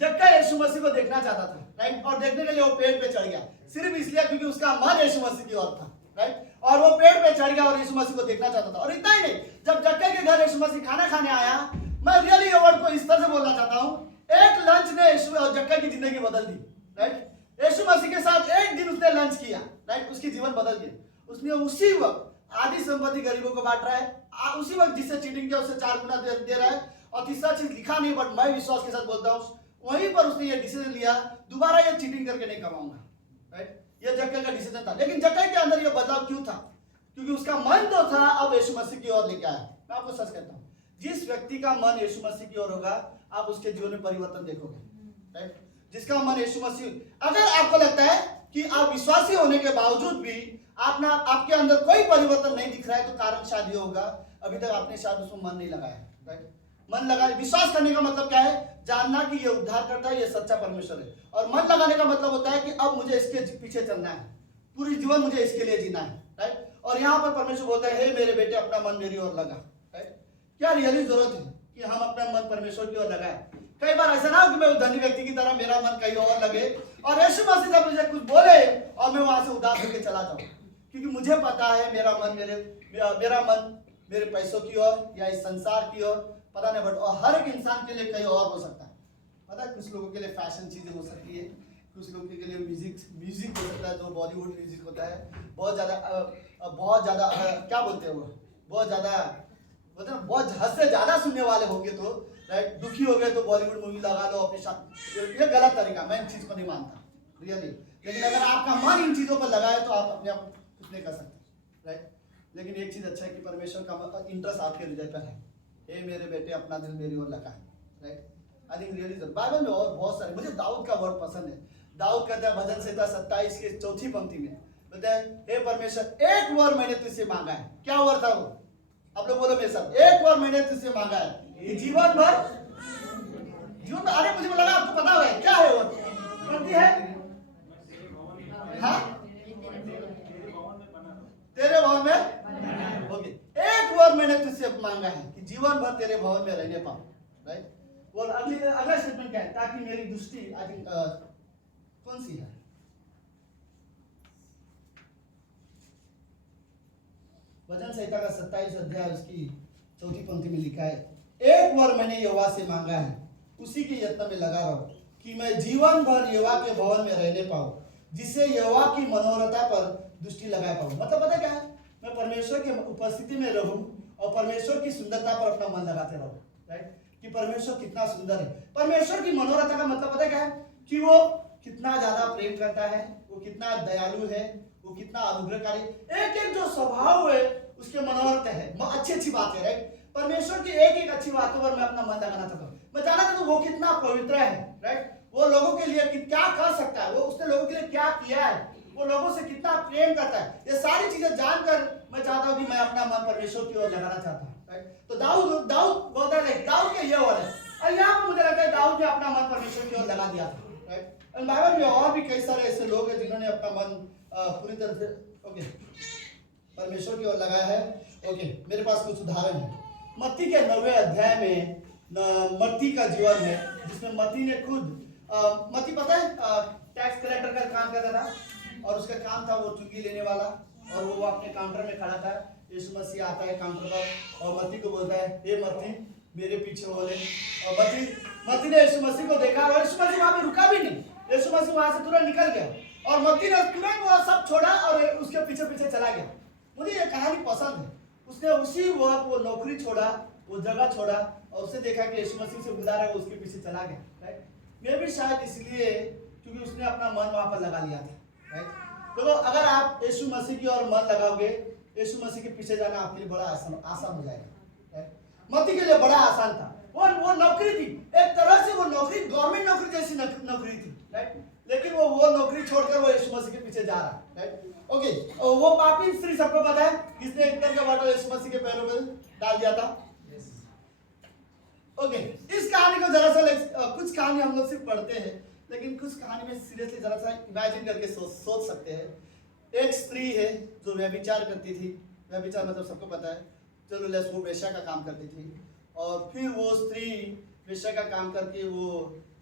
जक्कई यीशु मसीह को देखना चाहता था, राइट, और देखने के लिए वो पेड़ पे चढ़ गया, सिर्फ इसलिए क्योंकि उसका मन यीशु मसीह की ओर था, राइट। और वो पेड़ पे चढ़ गया और यीशु मसीह को देखना चाहता था। और इतना ही नहीं, जब जक्कई के घर यीशु मसीह खाना खाने आया, मैं रियली ये वर्ड को इस तरह से बोलना चाहता हूँ, एक लंच ने यीशु और जक्कई की जिंदगी बदल दी, राइट। यीशु मसीह के साथ एक दिन उसने लंच किया, राइट, उसकी जीवन बदल गई। उसने उसी वक्त आधी संपत्ति गरीबों को बांट रहा है, उसी वक्त जिससे चीटिंग किया उससे 4 गुना दे रहा है। और तीसरा चीज लिखा नहीं, बट मैं विश्वास के साथ बोलता हूँ, वहीं पर उसने ये डिसीजन लिया, दोबारा ये चीटिंग करके नहीं कमाऊंगा, राइट। ये जक्कई का डिसीजन था। लेकिन जक्कई के अंदर ये बदलाव क्यों था? क्योंकि उसका मन तो था अब यीशु मसीह की ओर लेके आया। मैं आपको सच कहता हूँ, जिस व्यक्ति का मन यीशु मसीह की ओर होगा, आप उसके जीवन में परिवर्तन देखोगे, राइट। जिसका मन यीशु मसीह, अगर आपको लगता है कि आप विश्वासी होने के बावजूद भी आपके अंदर कोई परिवर्तन नहीं दिख रहा है, तो कारण शायद ये होगा अभी तक आपने शायद उसमें मन नहीं लगाया, राइट। मन लगा, विश्वास करने का मतलब क्या है? जानना कि ये उद्धार करता है, ये सच्चा परमेश्वर है। और मन लगाने का मतलब होता है कि अब मुझे इसके पीछे चलना है, पूरी जीवन मुझे इसके लिए जीना है, राइट। और यहाँ पर परमेश्वर बोलता है, हे मेरे बेटे अपना मन मेरी ओर लगा, राइट। क्या रियली जरूरत है कि हम अपना मन परमेश्वर की ओर लगाए? कई बार ऐसा ना हो कि मैं उस धनी व्यक्ति की तरह मेरा मन कहीं और लगे और यीशु मसीह जब मुझे कुछ बोले और मैं वहां से उदास होकर चला जाऊं, क्योंकि मुझे पता है मेरा मन मेरे पैसों की ओर या इस संसार की ओर, पता नहीं, बट हर एक इंसान के लिए कहीं और हो सकता है। पता है, कुछ लोगों के लिए फैशन चीजें हो सकती है, कुछ लोगों के लिए म्यूजिक हो सकता है, जो बॉलीवुड म्यूजिक होता है, बहुत ज्यादा क्या बोलते हैं वो, बहुत ज्यादा मतलब बहुत हद से ज्यादा सुनने वाले होंगे तो, राइट, दुखी हो गए तो बॉलीवुड मूवी लगा लो अपने साथ। ये गलत तरीका, मैं इन चीज को नहीं मानता रियली। लेकिन अगर आपका मन इन चीजों पर लगा है तो आप अपने आप कुछ नहीं कर सकते, राइट। लेकिन एक चीज अच्छा है कि परमेश्वर का इंटरेस्ट आपके हृदय पर है। हे मेरे बेटे अपना दिल मेरी ओर लगा, right. I think really Bible में और बहुत सारे, मुझे दाऊद का वर्ड पसंद है। दाऊद कहता है भजन संहिता 27 के 4थी पंक्ति में, बोलता है, हे परमेश्वर एक वर मैंने तुझसे मांगा है। क्या वर था वो? आप लोग बोलो मेरे साथ, एक वर मैंने तुझसे मांगा है, जीवन भर। अरे मुझे लगा आपको पता है क्या है वो, पंक्ति है, हाँ, तेरे भवन में, ओके, एक वर मैंने तुझसे मांगा है कि जीवन भर तेरे भवन में रहने पाऊं, राइट। और अगला स्टेटमेंट क्या है? ताकि मेरी दृष्टि, आई थिंक कौन सी है, भजन संहिता का 27 अध्याय उसकी 4थी पंक्ति में लिखा है, एक वर मैंने यहोवा से मांगा है, उसी के यत्न में लगा रहो कि मैं जीवन भर यहोवा के भवन में रहने पाऊं, जिससे यहोवा की मनोरथा पर दृष्टि लगा पाऊं। मतलब पता क्या है? मैं परमेश्वर की उपस्थिति में रहूं और परमेश्वर की सुंदरता पर अपना मन लगाते रहूं, राइट, कि परमेश्वर कितना सुंदर है। परमेश्वर की मनोरथा का मतलब पता क्या है? कि वो कितना ज्यादा प्रेम करता है, वो कितना दयालु है, वो कितना अनुग्रहकारी, एक जो स्वभाव है उसके मनोरथ है, अच्छी बात है, राइट। परमेश्वर की एक अच्छी बातों पर मैं अपना मन लगाना चाहता हूँ। मैं जानना चाहता हूँ वो कितना पवित्र है, राइट, वो लोगों के लिए क्या कर सकता है, वो उसने लोगों के लिए क्या किया है, वो लोगों से कितना प्रेम करता है। ये सारी चीजें जानकर मैं चाहता हूँ कि मैं अपना मन परमेश्वर की ओर लगाना चाहता हूँ, राइट। तो दाऊद बोलता है, दाऊद के ये वर्ड है, और यहाँ पर मुझे लगता है दाऊद ने अपना मन परमेश्वर की ओर लगा दिया था, राइट। और बाइबल में और भी कई सारे ऐसे लोग हैं जिन्होंने अपना मन पूरी तरह से परमेश्वर की ओर लगाया है। मेरे पास कुछ उदाहरण है। मत्ती के 9वें अध्याय में मत्ती का जीवन है, जिसमें मत्ती ने खुद मत्ती पता है टैक्स कलेक्टर का काम करता था, और उसका काम था वो चुंगी लेने वाला, और वो अपने काउंटर में खड़ा था। यीशु मसीह आता है काउंटर पर और मत्ती को बोलता है, हे मत्ती मेरे पीछे बोले। और मत्ती ने यीशु मसीह को देखा और यीशु मसीह वहां पे रुका भी नहीं, यीशु मसीह वहां से तुरंत निकल गया और मत्ती ने तुरंत वो सब छोड़ा और उसके पीछे पीछे चला गया। मुझे ये कहानी पसंद है। उसने उसी वक्त वो नौकरी छोड़ा, वो जगह छोड़ा और उसने देखा कि यीशु मसीह से बुला रहा है, वो उसके पीछे चला गया, राइट। मैं भी शायद इसलिए क्योंकि उसने अपना मन वहां पर लगा लिया था, राइट। तो अगर आप यीशु मसीह की ओर मन लगाओगे, यीशु मसीह के पीछे जाना आपके लिए बड़ा आसान हो जाएगा, राइट। मत्ती के लिए बड़ा आसान था, वो नौकरी थी, एक तरह से वो नौकरी गवर्नमेंट नौकरी जैसी नौकरी थी, राइट। लेकिन वो नौकरी छोड़कर वो यीशु मसीह के पीछे जा रहा है, राइट। ओके, वो पापी स्त्री सबको पता है किसने इत्र का बॉटल यीशु मसीह के पैरों पे डाल दिया था। ओके, इस कहानी को जरा सा कुछ कहानी हम लोग सिर्फ पढ़ते हैं, लेकिन कुछ कहानी में सीरियसली जरा सा इमेजिन करके सोच सकते हैं। एक स्त्री है जो व्यभिचार करती थी, व्यभिचार मतलब सबको पता है, चलो लेट्स वो वेश्या का काम करती थी, और फिर वो स्त्री वेश्या का काम करके वो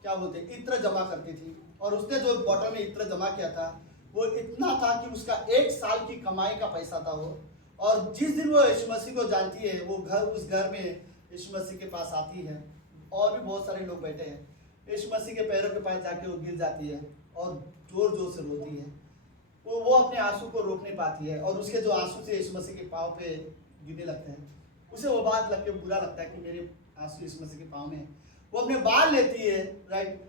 क्या बोलते हैं इत्र जमा करती थी, और उसने जो बॉटल में इत्र जमा किया था वो इतना था कि उसका 1 साल की कमाई का पैसा था वो। और जिस दिन वो यीशु मसीह को जानती है, वो उस घर में यीशु मसीह के पास आती है, और भी बहुत सारे लोग बैठे हैं, यीशु मसीह के पैरों के पास जाके वो गिर जाती है और जोर जोर से रोती है। वो अपने आंसू को रोक नहीं पाती है, और उसके जो आंसू से यीशु मसीह के पाँव पे गिरने लगते हैं, उसे वो बात लग के बुरा लगता है कि मेरे आंसू यीशु मसीह के पाँव में है। वो अपने बाल लेती है, राइट।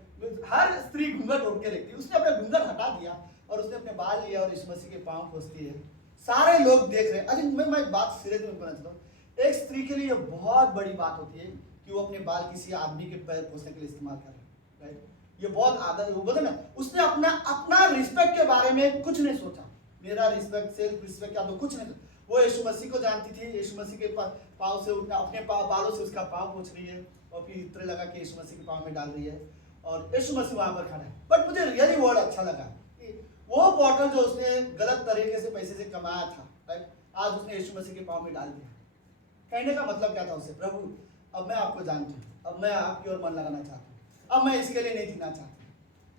हर स्त्री घूंघट उठ के लेती है, उसने अपने घूंघट हटा दिया और उसने अपने बाल लिया और यीशु मसीह के पाँव पोंछती है। सारे लोग देख रहे हैं। अरे मैं बात सीरियस में कहना चाहता हूँ, एक स्त्री के लिए ये बहुत बड़ी बात होती है कि वो अपने बाल किसी आदमी के पैर पोंछने के लिए इस्तेमाल कर रहे हैं, राइट। ये बहुत आदत, वो बोलते ना, उसने अपना रिस्पेक्ट के बारे में कुछ नहीं सोचा, मेरा रिस्पेक्ट, सेल्फ रिस्पेक्ट क्या, तो कुछ नहीं। वो यीशु मसीह को जानती थी, यीशु मसीह के पाँव से अपने बालों से उसका पाँव पोंछ रही है, और फिर इत्र लगा के यीशु मसीह के पाँव में डाल रही है, और यीशु मसीह वहां पर खड़ा है। बट मुझे रियली वर्ड अच्छा लगा, वो बॉटल जो उसने गलत तरीके से पैसे से कमाया था, राइट, आज उसने यीशु मसीह के पाँव में डाल दिया। कहने का मतलब क्या था उसे, प्रभु अब मैं आपको जानती हूँ, अब मैं आपकी ओर मन लगाना चाहती हूँ, अब मैं इसके लिए नहीं जीना चाहती,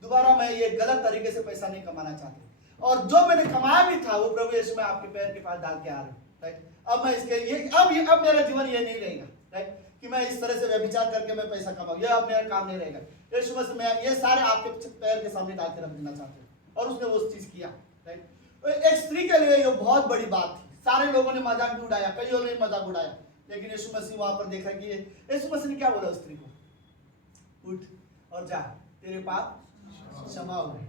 दोबारा मैं ये गलत तरीके से पैसा नहीं कमाना चाहती, और जो मैंने कमाया भी था वो प्रभु यीशु मैं आपके पैर के पास डाल के आ रहा हूँ, राइट। अब मैं इसके अब मेरा जीवन ये नहीं रहेगा, राइट, कि मैं इस तरह से व्यभिचार करके मैं पैसा कमाऊँ, ये अब मेरा काम नहीं रहेगा। यीशु मसीह मैं ये सारे आपके पैर के सामने डाल के रख देना चाहते हैं, और उसने वो चीज किया, राइट। एक स्त्री के लिए ये बहुत बड़ी बात थी, सारे लोगों ने मजाक भी उड़ाया, कई लोगों ने मजाक उड़ाया, लेकिन यीशु मसीह वहां पर देखा कि यीशु मसीह ने क्या बोला उस स्त्री को, उठ और जा, तेरे पाप क्षमा हुए।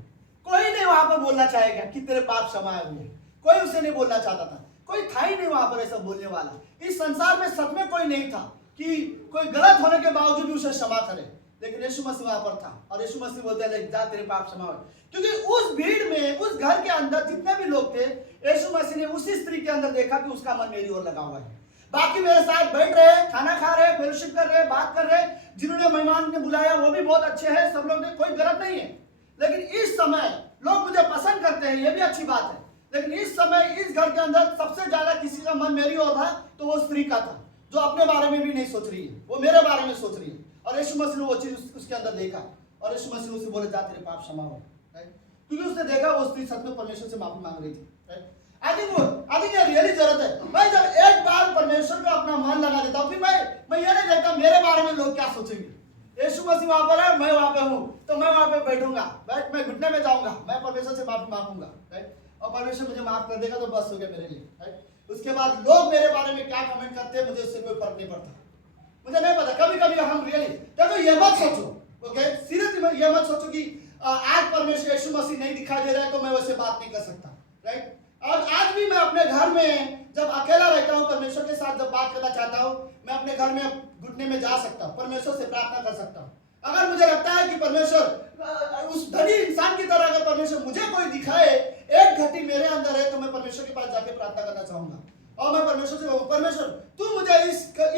कोई नहीं वहां पर बोलना चाहेगा कि तेरे पाप क्षमा हुए, कोई उसे नहीं बोलना चाहता था, कोई था ही नहीं वहां पर ऐसा बोलने वाला। इस संसार में सच में कोई नहीं था कि कोई गलत होने के बावजूद भी उसे क्षमा करे, लेकिन यीशु मसीह वहां पर था, और यीशु मसीह बोलते हैं जा तेरे पाप क्षमा हुए। क्योंकि उस भीड़ में, उस घर के अंदर जितने भी लोग थे, यीशु मसीह ने उसी स्त्री के अंदर देखा कि उसका मन मेरी ओर लगा हुआ है। बाकी मेरे साथ बैठ रहे, खाना खा रहे, फेलोशिप कर रहे, बात कर रहे, जिन्होंने मेहमान ने बुलाया वो भी बहुत अच्छे हैं, सब लोग, कोई गलत नहीं है, लेकिन इस समय लोग मुझे पसंद करते हैं, ये भी अच्छी बात है, लेकिन इस समय इस घर के अंदर सबसे ज्यादा किसी का मन मेरी ओर था तो वो स्त्री का था, जो अपने बारे में भी नहीं सोच रही है, वो मेरे बारे में सोच रही है। और यीशु मसीह ने वो चीज उसके अंदर देखा, और यीशु मसीह उसे बोले जा तेरे पाप क्षमा हो, राइट। क्योंकि उसने देखा वो स्त्री सच में परमेश्वर से माफी मांग रही थी, राइट। आई थिंक ये रियली जरूरत है। मैं जब एक बार परमेश्वर पे अपना मन लगा देता हूँ, फिर मैं ये नहीं देखता मेरे बारे में लोग क्या सोचेंगे। यीशु मसीह वहां पर है, मैं वहां पे हूँ, तो मैं वहां पे बैठूंगा, मैं घुटने में जाऊंगा, मैं परमेश्वर से माफी मांगूंगा, राइट, और परमेश्वर मुझे माफ कर देगा तो बस हो गया मेरे लिए, राइट। उसके बाद लोग मेरे बारे में क्या कमेंट करते हैं मुझे उससे कोई फर्क नहीं पड़ता, मुझे नहीं पता। कभी कभी हम रियली देखो, ये मत सोचो, ओके, सीरियसली ये मत सोचो कि आज परमेश्वर यीशु मसीह नहीं दिखाई दे रहा है तो मैं वैसे बात नहीं कर सकता, राइट। और आज भी मैं अपने घर में जब अकेला रहता हूँ, परमेश्वर के साथ जब बात करना चाहता हूँ, मैं अपने घर में घुटने में जा सकता हूँ, परमेश्वर से प्रार्थना कर सकता हूँ। अगर मुझे लगता है कि परमेश्वर उस धनी इंसान की तरह अगर परमेश्वर मुझे कोई दिखाए, एक घटी मेरे अंदर है, तो मैं परमेश्वर के पास जाके प्रार्थना करना चाहूंगा, और मैं परमेश्वर से कहूँगा परमेश्वर तू मुझे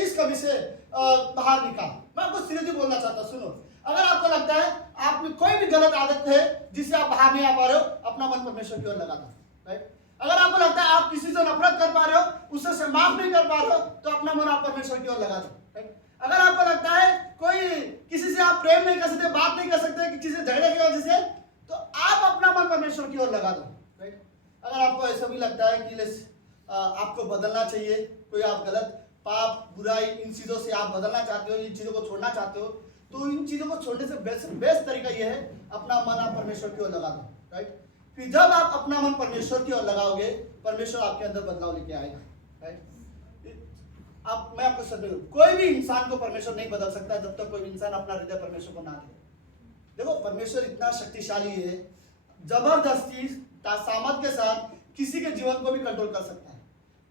इस कमी से बाहर निकाल। मैं आपको सीरियसली बोलना चाहता हूँ, सुनो, अगर आपको लगता है आप में कोई भी गलत आदत है जिससे आप बाहर नहीं आ पा रहे हो, अपना मन परमेश्वर की ओर लगा दो, राइट। अगर आपको लगता है आप किसी से नफरत कर पा रहे हो, उससे माफ नहीं कर पा रहे हो, तो अपना मन आप परमेश्वर की ओर लगा दो, राइट। अगर आपको लगता है कोई किसी से आप प्रेम नहीं कर सकते, बात नहीं कर सकते, किसी से झगड़े की वजह से, तो आप अपना मन परमेश्वर की ओर लगा दो, राइट। अगर आपको ऐसा भी लगता है कि आपको बदलना चाहिए, कोई आप गलत पाप बुराई इन चीजों से आप बदलना चाहते हो, इन चीजों को छोड़ना चाहते हो, तो इन चीजों को छोड़ने से बेस्ट तरीका यह है अपना मन आप परमेश्वर की ओर लगा दो, राइट। फिर जब आप अपना मन परमेश्वर की ओर लगाओगे, परमेश्वर आपके अंदर बदलाव लेके आएगा, राइट। आप मैं आपको सच में कोई भी इंसान को परमेश्वर नहीं बदल सकता जब तक कोई इंसान अपना हृदय परमेश्वर को ना दे। देखो परमेश्वर इतना शक्तिशाली है, जबरदस्ती सामर्थ के साथ किसी के जीवन को भी कंट्रोल कर सकता है,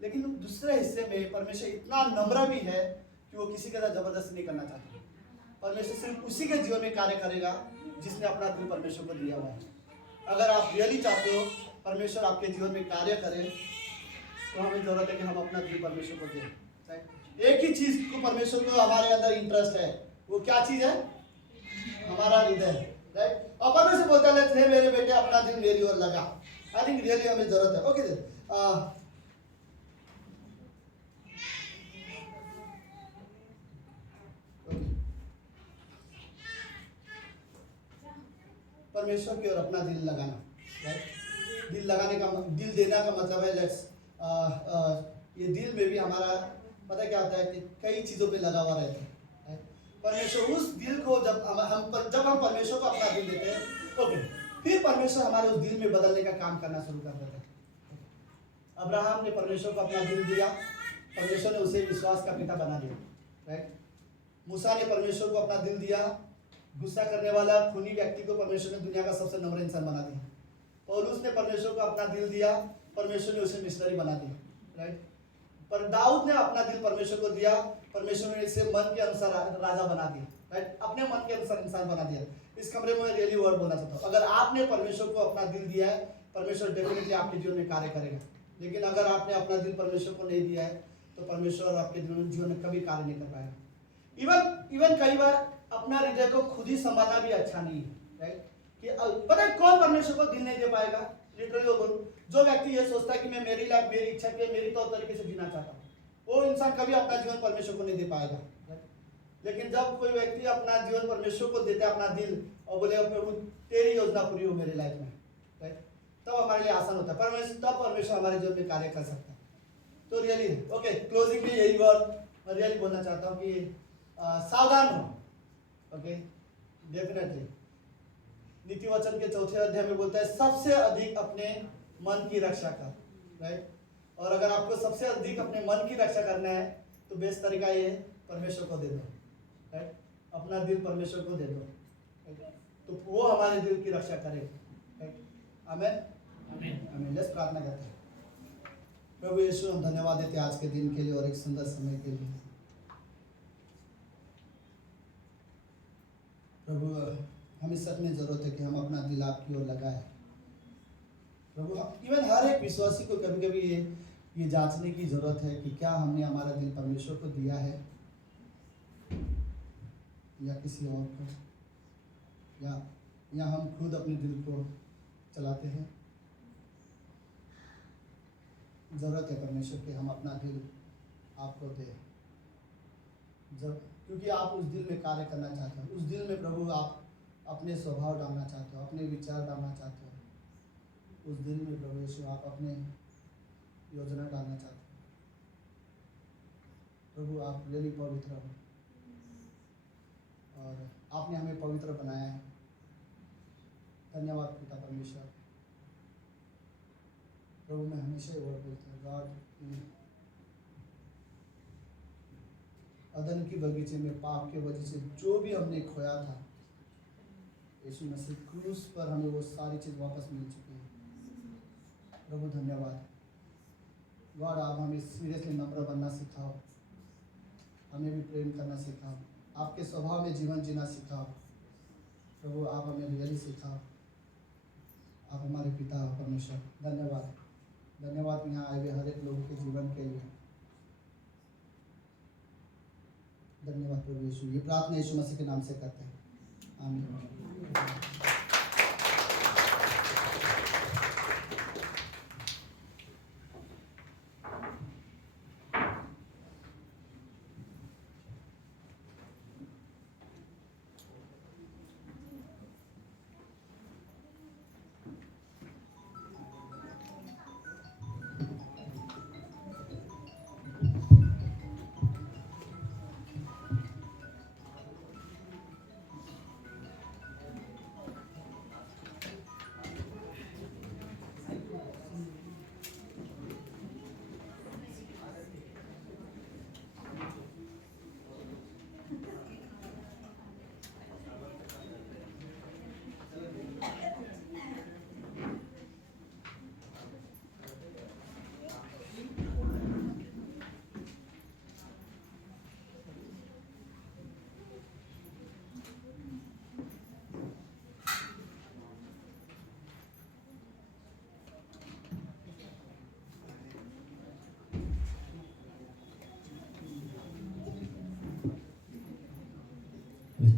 लेकिन दूसरे हिस्से में परमेश्वर इतना नम्र भी है कि वो किसी के साथ जबरदस्ती नहीं करना चाहता। परमेश्वर सिर्फ उसी के जीवन में कार्य करेगा जिसने अपना दिल परमेश्वर को दिया हुआ है। अगर आप रियली चाहते हो परमेश्वर आपके जीवन में कार्य करे, तो हमें जरूरत है कि हम अपना दिल परमेश्वर को दें। एक ही चीज को परमेश्वर को हमारे अंदर इंटरेस्ट है, वो क्या चीज है? हमारा हृदय, राइट। और परमेश्वर बोलता है मेरे बेटे अपना दिल मेरी ओर लगा। आई थिंक रियली हमें जरूरत है। ओके परमेश्वर की ओर अपना दिल लगाना, राइट। दिल लगाने का दिल देना का मतलब है लेट्स ये दिल में भी हमारा पता क्या होता है कि कई चीज़ों पे लगा हुआ रहता है। परमेश्वर उस दिल को जब हम परमेश्वर को अपना दिल देते हैं, ओके, फिर परमेश्वर हमारे उस दिल में बदलने का काम करना शुरू कर देता है। अब्राहम ने परमेश्वर को अपना दिल दिया, परमेश्वर ने उसे विश्वास का पिता बना दिया, राइट। मूसा ने परमेश्वर को अपना दिल दिया, गुस्सा करने वाला खूनी व्यक्ति को परमेश्वर ने दुनिया का सबसे नम्र इंसान बना दिया। पौलुस ने परमेश्वर को अपना दिल दिया, परमेश्वर ने उसे मिशनरी बना दिया, राइट। पर दाऊद ने अपना दिल परमेश्वर को दिया, परमेश्वर ने इसे मन के अनुसार राजा बना दिया, राइट। अपने मन के अनुसार इंसान बना दिया। इस कमरे में रियली वर्ड बोलना चाहता हूँ, अगर आपने परमेश्वर को अपना दिल दिया है, परमेश्वर डेफिनेटली आपके जीवन में कार्य करेगा। लेकिन अगर आपने अपना दिल परमेश्वर को नहीं दिया है, तो परमेश्वर आपके जीवन में कभी कार्य नहीं कर पाएगा। इवन कई बार अपना हृदय को खुद ही संभालना भी अच्छा नहीं है, राइट। कि पता है कौन परमेश्वर को दिल नहीं दे पाएगा? लिटरली वो बोलूं, जो व्यक्ति ये सोचता है कि मैं मेरी लाइफ मेरी इच्छा के मेरी तौर तरीके से जीना चाहता हूँ, वो इंसान कभी अपना जीवन परमेश्वर को नहीं दे पाएगा, राइट। लेकिन जब कोई व्यक्ति अपना जीवन परमेश्वर को देता है, अपना दिल, और बोले प्रभु तेरी योजना पूरी हो मेरी लाइफ में, राइट, तब हमारे लिए आसान होता है। तब परमेश्वर हमारे जीवन में कार्य कर सकता है। तो रियली ओके, क्लोजिंग में यही वर्ड मैं रियली बोलना चाहता हूँ कि सावधान हो। ओके, डेफिनेटली नीति वचन के 4 अध्याय में बोलता है सबसे अधिक अपने मन की रक्षा कर, राइट। और अगर आपको सबसे अधिक अपने मन की रक्षा करना है तो बेस्ट तरीका ये है, परमेश्वर को दे दो, राइट। अपना दिल परमेश्वर को दे दो, राइट। तो वो हमारे दिल की रक्षा करेगा, राइट। आमीन, आमीन, आमीन। लेट्स प्रार्थना करते हैं। प्रभु यीशु, हम धन्यवाद देते हैं आज के दिन के लिए और एक सुंदर समय के लिए। प्रभु हमें सच में ज़रूरत है कि हम अपना दिल आपकी ओर लगाएं। प्रभु इवन हर एक विश्वासी को कभी कभी ये जांचने की ज़रूरत है कि क्या हमने हमारा दिल परमेश्वर को दिया है या किसी और को, या हम खुद अपने दिल को चलाते हैं। ज़रूरत है परमेश्वर कि हम अपना दिल आपको दें, जब क्योंकि आप उस दिल में कार्य करना चाहते हो। उस दिल में प्रभु आप अपने स्वभाव डालना चाहते हो, अपने विचार डालना चाहते हो। उस दिल में प्रभु यीशु आप अपने योजना डालना चाहते हो। प्रभु आप रियली पवित्र हो और आपने हमें पवित्र बनाया है। धन्यवाद पिता परमेश्वर। प्रभु मैं हमेशा ही वर्ड बोलता हूँ, गॉड अदन की बगीचे में पाप के वजह से जो भी हमने खोया था, यीशु मसीह क्रूस पर हमें वो सारी चीज़ वापस मिल चुकी है। प्रभु धन्यवाद। गॉड आप हमें सीरियसली नम्र बनना सिखाओ, हमें भी प्रेम करना सिखाओ, आपके स्वभाव में जीवन जीना सिखाओ। प्रभु आप हमें रियली सिखाओ। आप हमारे पिता हो परमेश्वर। धन्यवाद, धन्यवाद यहाँ आए हुए हर एक लोगों के जीवन के लिए। धन्यवाद प्रभु यीशु। ये प्रार्थना यीशु मसीह के नाम से करते हैं, आमीन।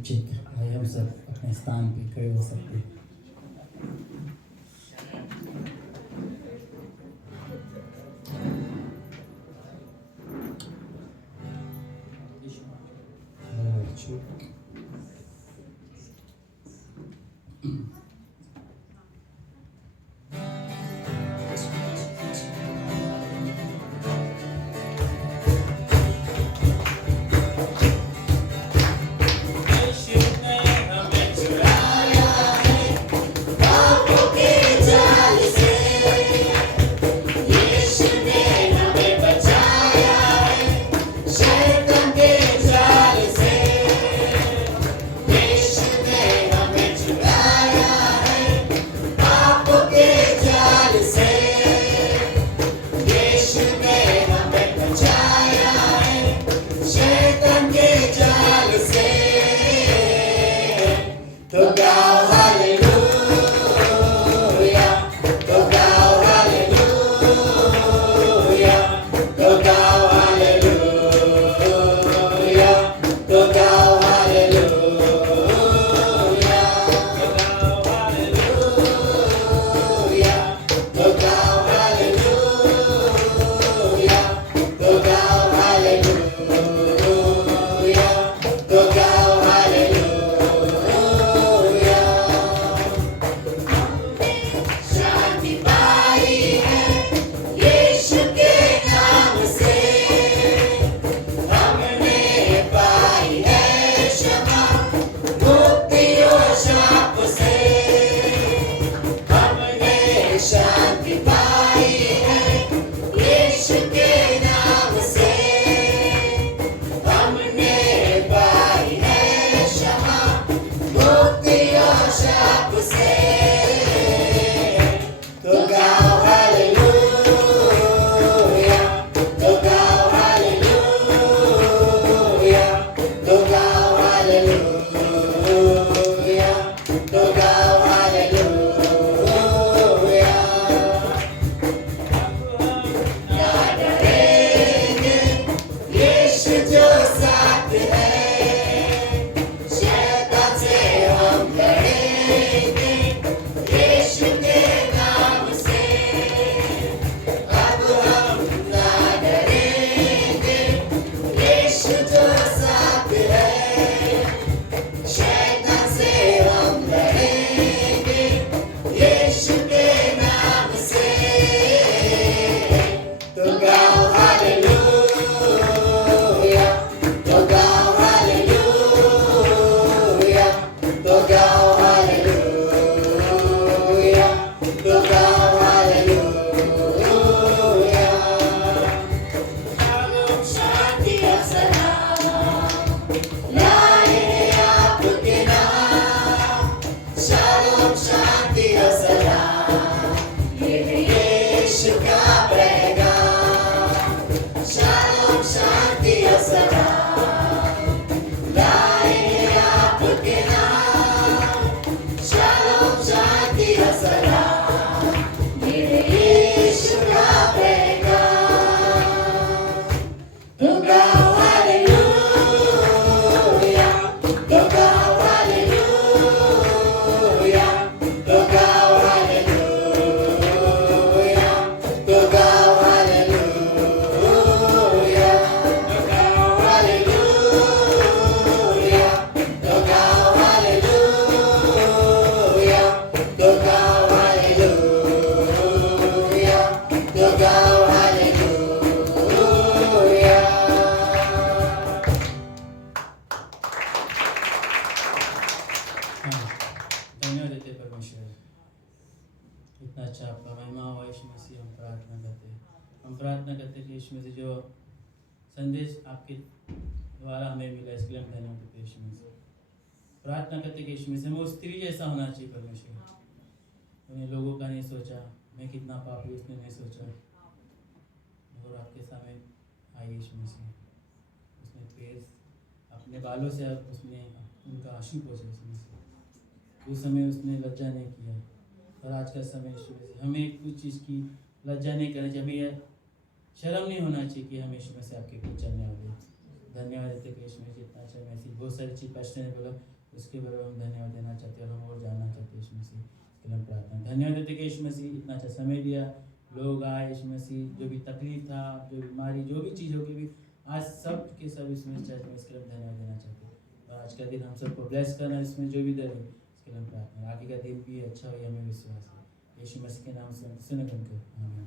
चेक। आइए हम सब अपने स्थान पे खड़े हो सकते हैं। चेक। धन्यवाद देते परमेश्वर, इतना अच्छा आपका महिमा हो यीशु मसीह। हम प्रार्थना करते हैं, हम प्रार्थना करते हैं कि यीशु मसीह जो संदेश आपके द्वारा हमें मिला इसके लिए हम धन्यवाद देते हैं यीशु मसीह। प्रार्थना करते कि यीशु मसीह हमें उस स्त्री जैसा होना चाहिए परमेश्वर। उन्हें लोगों का नहीं सोचा, मैं कितना पापी उसने नहीं सोचा, और आपके सामने आई यीशु मसीह। उसने पैर अपने बालों से उसने उनका आंसू पोंछा यीशु मसीह। उस समय उसने लज्जा नहीं किया, और आज का समय यीशु मसीह हमें कुछ चीज़ की लज्जा नहीं करनी चाहिए, हमें यह शर्म नहीं होना चाहिए कि हम यीशु मसीह आपके कुछ चलने वाले। धन्यवाद देते कि यीशु मसीह इतना अच्छा मैसेज, बहुत सारी चीज़ पास्टर ने बोला, उसके बारे में हम धन्यवाद देना चाहते हैं और हम और जानना चाहते हैं यीशु मसीह। इसके लिए हम प्रार्थना धन्यवाद देते हैं कि यीशु मसीह इतना अच्छा समय दिया, लोग आए, यीशु मसीह जो भी तकलीफ था, जो बीमारी, जो भी चीज़ होगी भी आज सब के सब इसमें चर्च में, इसके लिए हम धन्यवाद देना चाहते हैं। और आज का दिन हम सबको ब्लेस करना, इसमें जो भी दे रहे इसके लिए हम प्रार्थना, आगे का दिन भी अच्छा हो, हमें विश्वास है। यीशु मसीह के नाम से सुने उनको, आमीन।